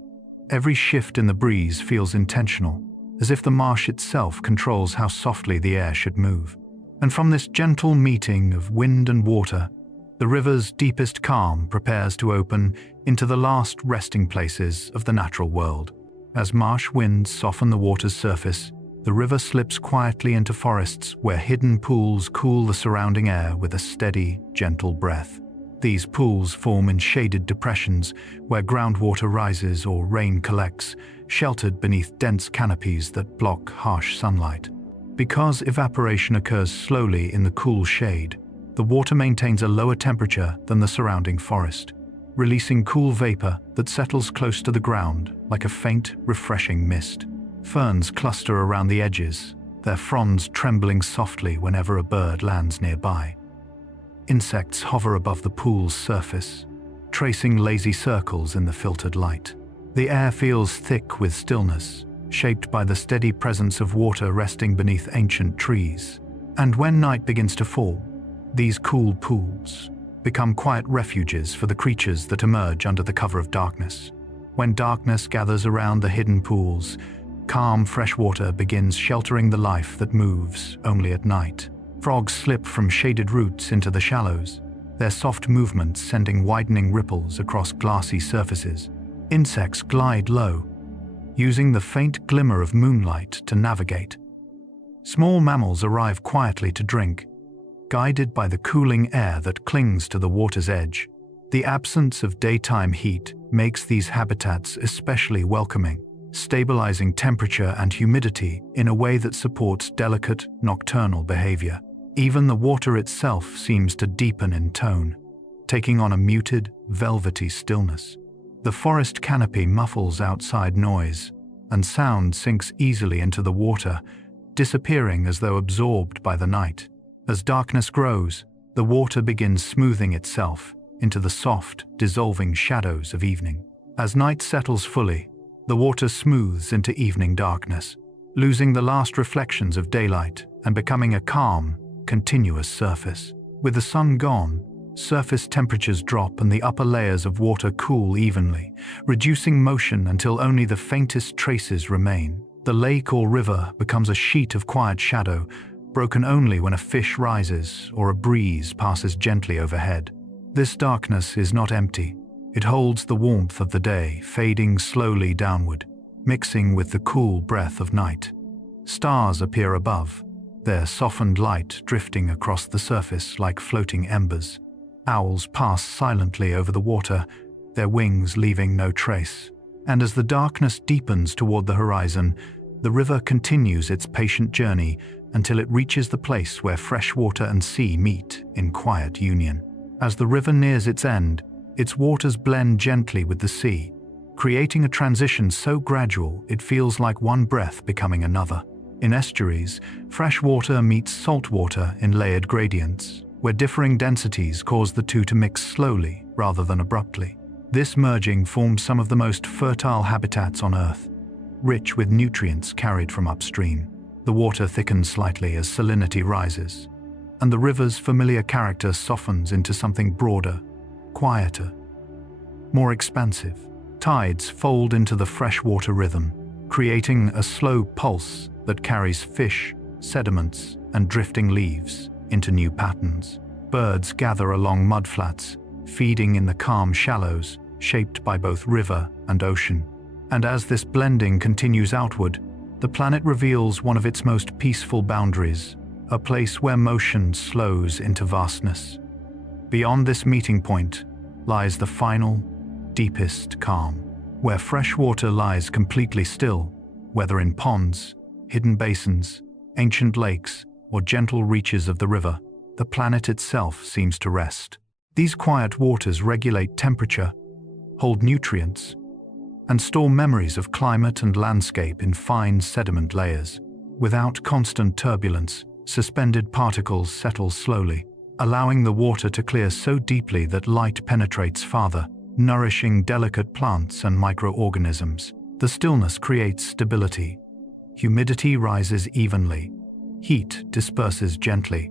Every shift in the breeze feels intentional, as if the marsh itself controls how softly the air should move. And from this gentle meeting of wind and water, the river's deepest calm prepares to open into the last resting places of the natural world. As marsh winds soften the water's surface, the river slips quietly into forests where hidden pools cool the surrounding air with a steady, gentle breath. These pools form in shaded depressions where groundwater rises or rain collects, sheltered beneath dense canopies that block harsh sunlight. Because evaporation occurs slowly in the cool shade, the water maintains a lower temperature than the surrounding forest, releasing cool vapor that settles close to the ground like a faint, refreshing mist. Ferns cluster around the edges, their fronds trembling softly whenever a bird lands nearby. Insects hover above the pool's surface, tracing lazy circles in the filtered light. The air feels thick with stillness, shaped by the steady presence of water resting beneath ancient trees. And when night begins to fall, these cool pools become quiet refuges for the creatures that emerge under the cover of darkness. When darkness gathers around the hidden pools, calm fresh water begins sheltering the life that moves only at night. Frogs slip from shaded roots into the shallows, their soft movements sending widening ripples across glassy surfaces. Insects glide low, using the faint glimmer of moonlight to navigate. Small mammals arrive quietly to drink, guided by the cooling air that clings to the water's edge. The absence of daytime heat makes these habitats especially welcoming, stabilizing temperature and humidity in a way that supports delicate nocturnal behavior. Even the water itself seems to deepen in tone, taking on a muted, velvety stillness. The forest canopy muffles outside noise, and sound sinks easily into the water, disappearing as though absorbed by the night. As darkness grows, the water begins smoothing itself into the soft, dissolving shadows of evening. As night settles fully, the water smooths into evening darkness, losing the last reflections of daylight and becoming a calm, continuous surface. With the sun gone, surface temperatures drop and the upper layers of water cool evenly, reducing motion until only the faintest traces remain. The lake or river becomes a sheet of quiet shadow, broken only when a fish rises or a breeze passes gently overhead. This darkness is not empty. It holds the warmth of the day, fading slowly downward, mixing with the cool breath of night. Stars appear above, their softened light drifting across the surface like floating embers. Owls pass silently over the water, their wings leaving no trace. And as the darkness deepens toward the horizon, the river continues its patient journey until it reaches the place where fresh water and sea meet in quiet union. As the river nears its end, its waters blend gently with the sea, creating a transition so gradual it feels like one breath becoming another. In estuaries, fresh water meets salt water in layered gradients, where differing densities cause the two to mix slowly rather than abruptly. This merging forms some of the most fertile habitats on Earth, rich with nutrients carried from upstream. The water thickens slightly as salinity rises, and the river's familiar character softens into something broader, quieter, more expansive. Tides fold into the freshwater rhythm, creating a slow pulse that carries fish, sediments, and drifting leaves into new patterns. Birds gather along mudflats, feeding in the calm shallows shaped by both river and ocean. And as this blending continues outward, the planet reveals one of its most peaceful boundaries, a place where motion slows into vastness. Beyond this meeting point lies the final, deepest calm, where fresh water lies completely still, whether in ponds, hidden basins, ancient lakes, or gentle reaches of the river. The planet itself seems to rest. These quiet waters regulate temperature, hold nutrients, and store memories of climate and landscape in fine sediment layers. Without constant turbulence, suspended particles settle slowly, allowing the water to clear so deeply that light penetrates farther, nourishing delicate plants and microorganisms. The stillness creates stability. Humidity rises evenly, heat disperses gently,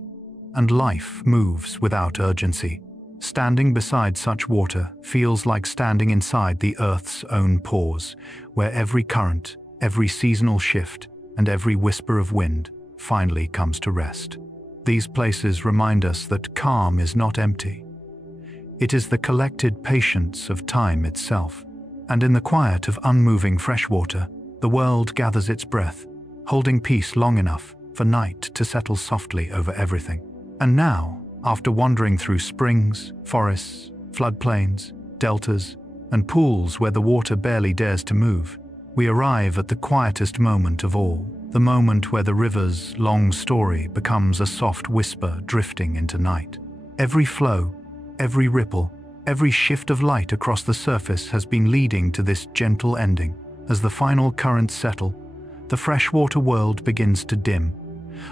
and life moves without urgency. Standing beside such water feels like standing inside the Earth's own pause, where every current, every seasonal shift, and every whisper of wind finally comes to rest. These places remind us that calm is not empty. It is the collected patience of time itself. And in the quiet of unmoving freshwater, the world gathers its breath, holding peace long enough for night to settle softly over everything. And now, after wandering through springs, forests, floodplains, deltas, and pools where the water barely dares to move, we arrive at the quietest moment of all, the moment where the river's long story becomes a soft whisper drifting into night. Every flow, every ripple, every shift of light across the surface has been leading to this gentle ending. As the final currents settle, the freshwater world begins to dim,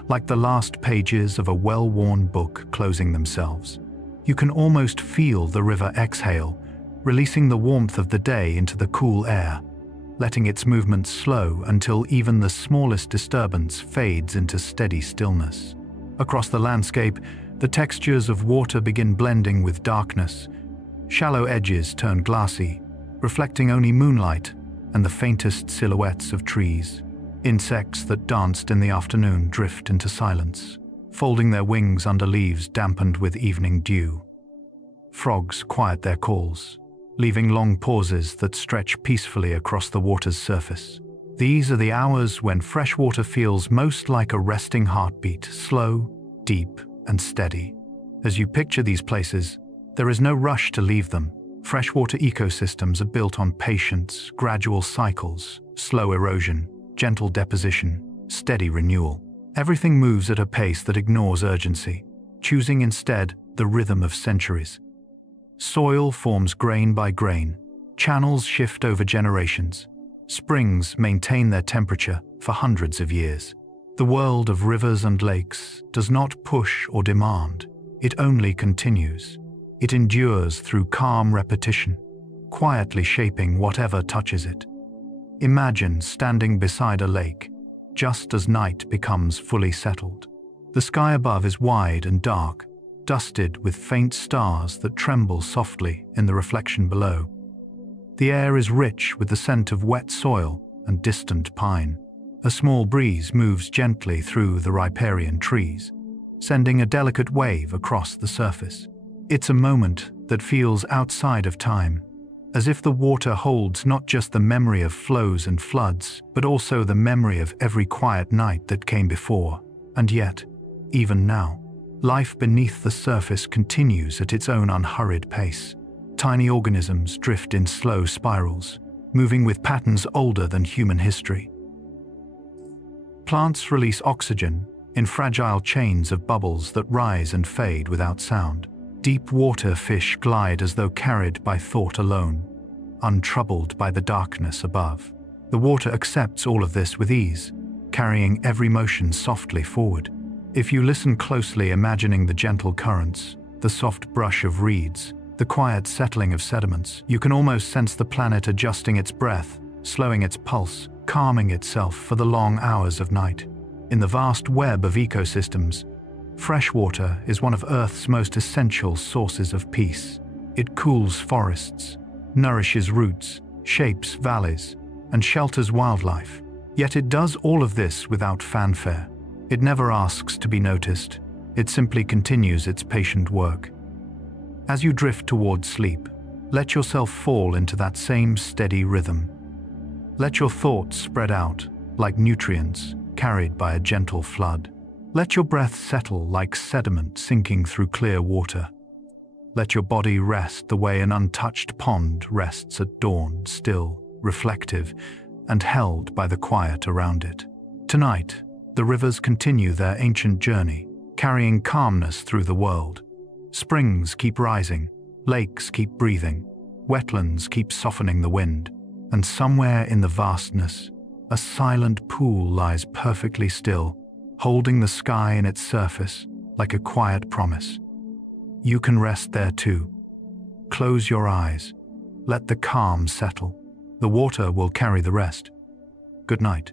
like the last pages of a well-worn book closing themselves. You can almost feel the river exhale, releasing the warmth of the day into the cool air, letting its movement slow until even the smallest disturbance fades into steady stillness. Across the landscape, the textures of water begin blending with darkness. Shallow edges turn glassy, reflecting only moonlight and the faintest silhouettes of trees. Insects that danced in the afternoon drift into silence, folding their wings under leaves dampened with evening dew. Frogs quiet their calls, leaving long pauses that stretch peacefully across the water's surface. These are the hours when freshwater feels most like a resting heartbeat, slow, deep, and steady. As you picture these places, there is no rush to leave them. Freshwater ecosystems are built on patience, gradual cycles, slow erosion, gentle deposition, steady renewal. Everything moves at a pace that ignores urgency, choosing instead the rhythm of centuries. Soil forms grain by grain, channels shift over generations, springs maintain their temperature for hundreds of years. The world of rivers and lakes does not push or demand, it only continues. It endures through calm repetition, quietly shaping whatever touches it. Imagine standing beside a lake, just as night becomes fully settled. The sky above is wide and dark, dusted with faint stars that tremble softly in the reflection below. The air is rich with the scent of wet soil and distant pine. A small breeze moves gently through the riparian trees, sending a delicate wave across the surface. It's a moment that feels outside of time, as if the water holds not just the memory of flows and floods, but also the memory of every quiet night that came before. And yet, even now, life beneath the surface continues at its own unhurried pace. Tiny organisms drift in slow spirals, moving with patterns older than human history. Plants release oxygen in fragile chains of bubbles that rise and fade without sound. Deep water fish glide as though carried by thought alone, untroubled by the darkness above. The water accepts all of this with ease, carrying every motion softly forward. If you listen closely, imagining the gentle currents, the soft brush of reeds, the quiet settling of sediments, you can almost sense the planet adjusting its breath, slowing its pulse, calming itself for the long hours of night. In the vast web of ecosystems, freshwater is one of Earth's most essential sources of peace. It cools forests, nourishes roots, shapes valleys, and shelters wildlife. Yet it does all of this without fanfare. It never asks to be noticed. It simply continues its patient work. As you drift towards sleep, let yourself fall into that same steady rhythm. Let your thoughts spread out like nutrients carried by a gentle flood. Let your breath settle like sediment sinking through clear water. Let your body rest the way an untouched pond rests at dawn, still, reflective, and held by the quiet around it. Tonight, the rivers continue their ancient journey, carrying calmness through the world. Springs keep rising, lakes keep breathing, wetlands keep softening the wind, and somewhere in the vastness, a silent pool lies perfectly still, holding the sky in its surface like a quiet promise. You can rest there too. Close your eyes. Let the calm settle. The water will carry the rest. Good night.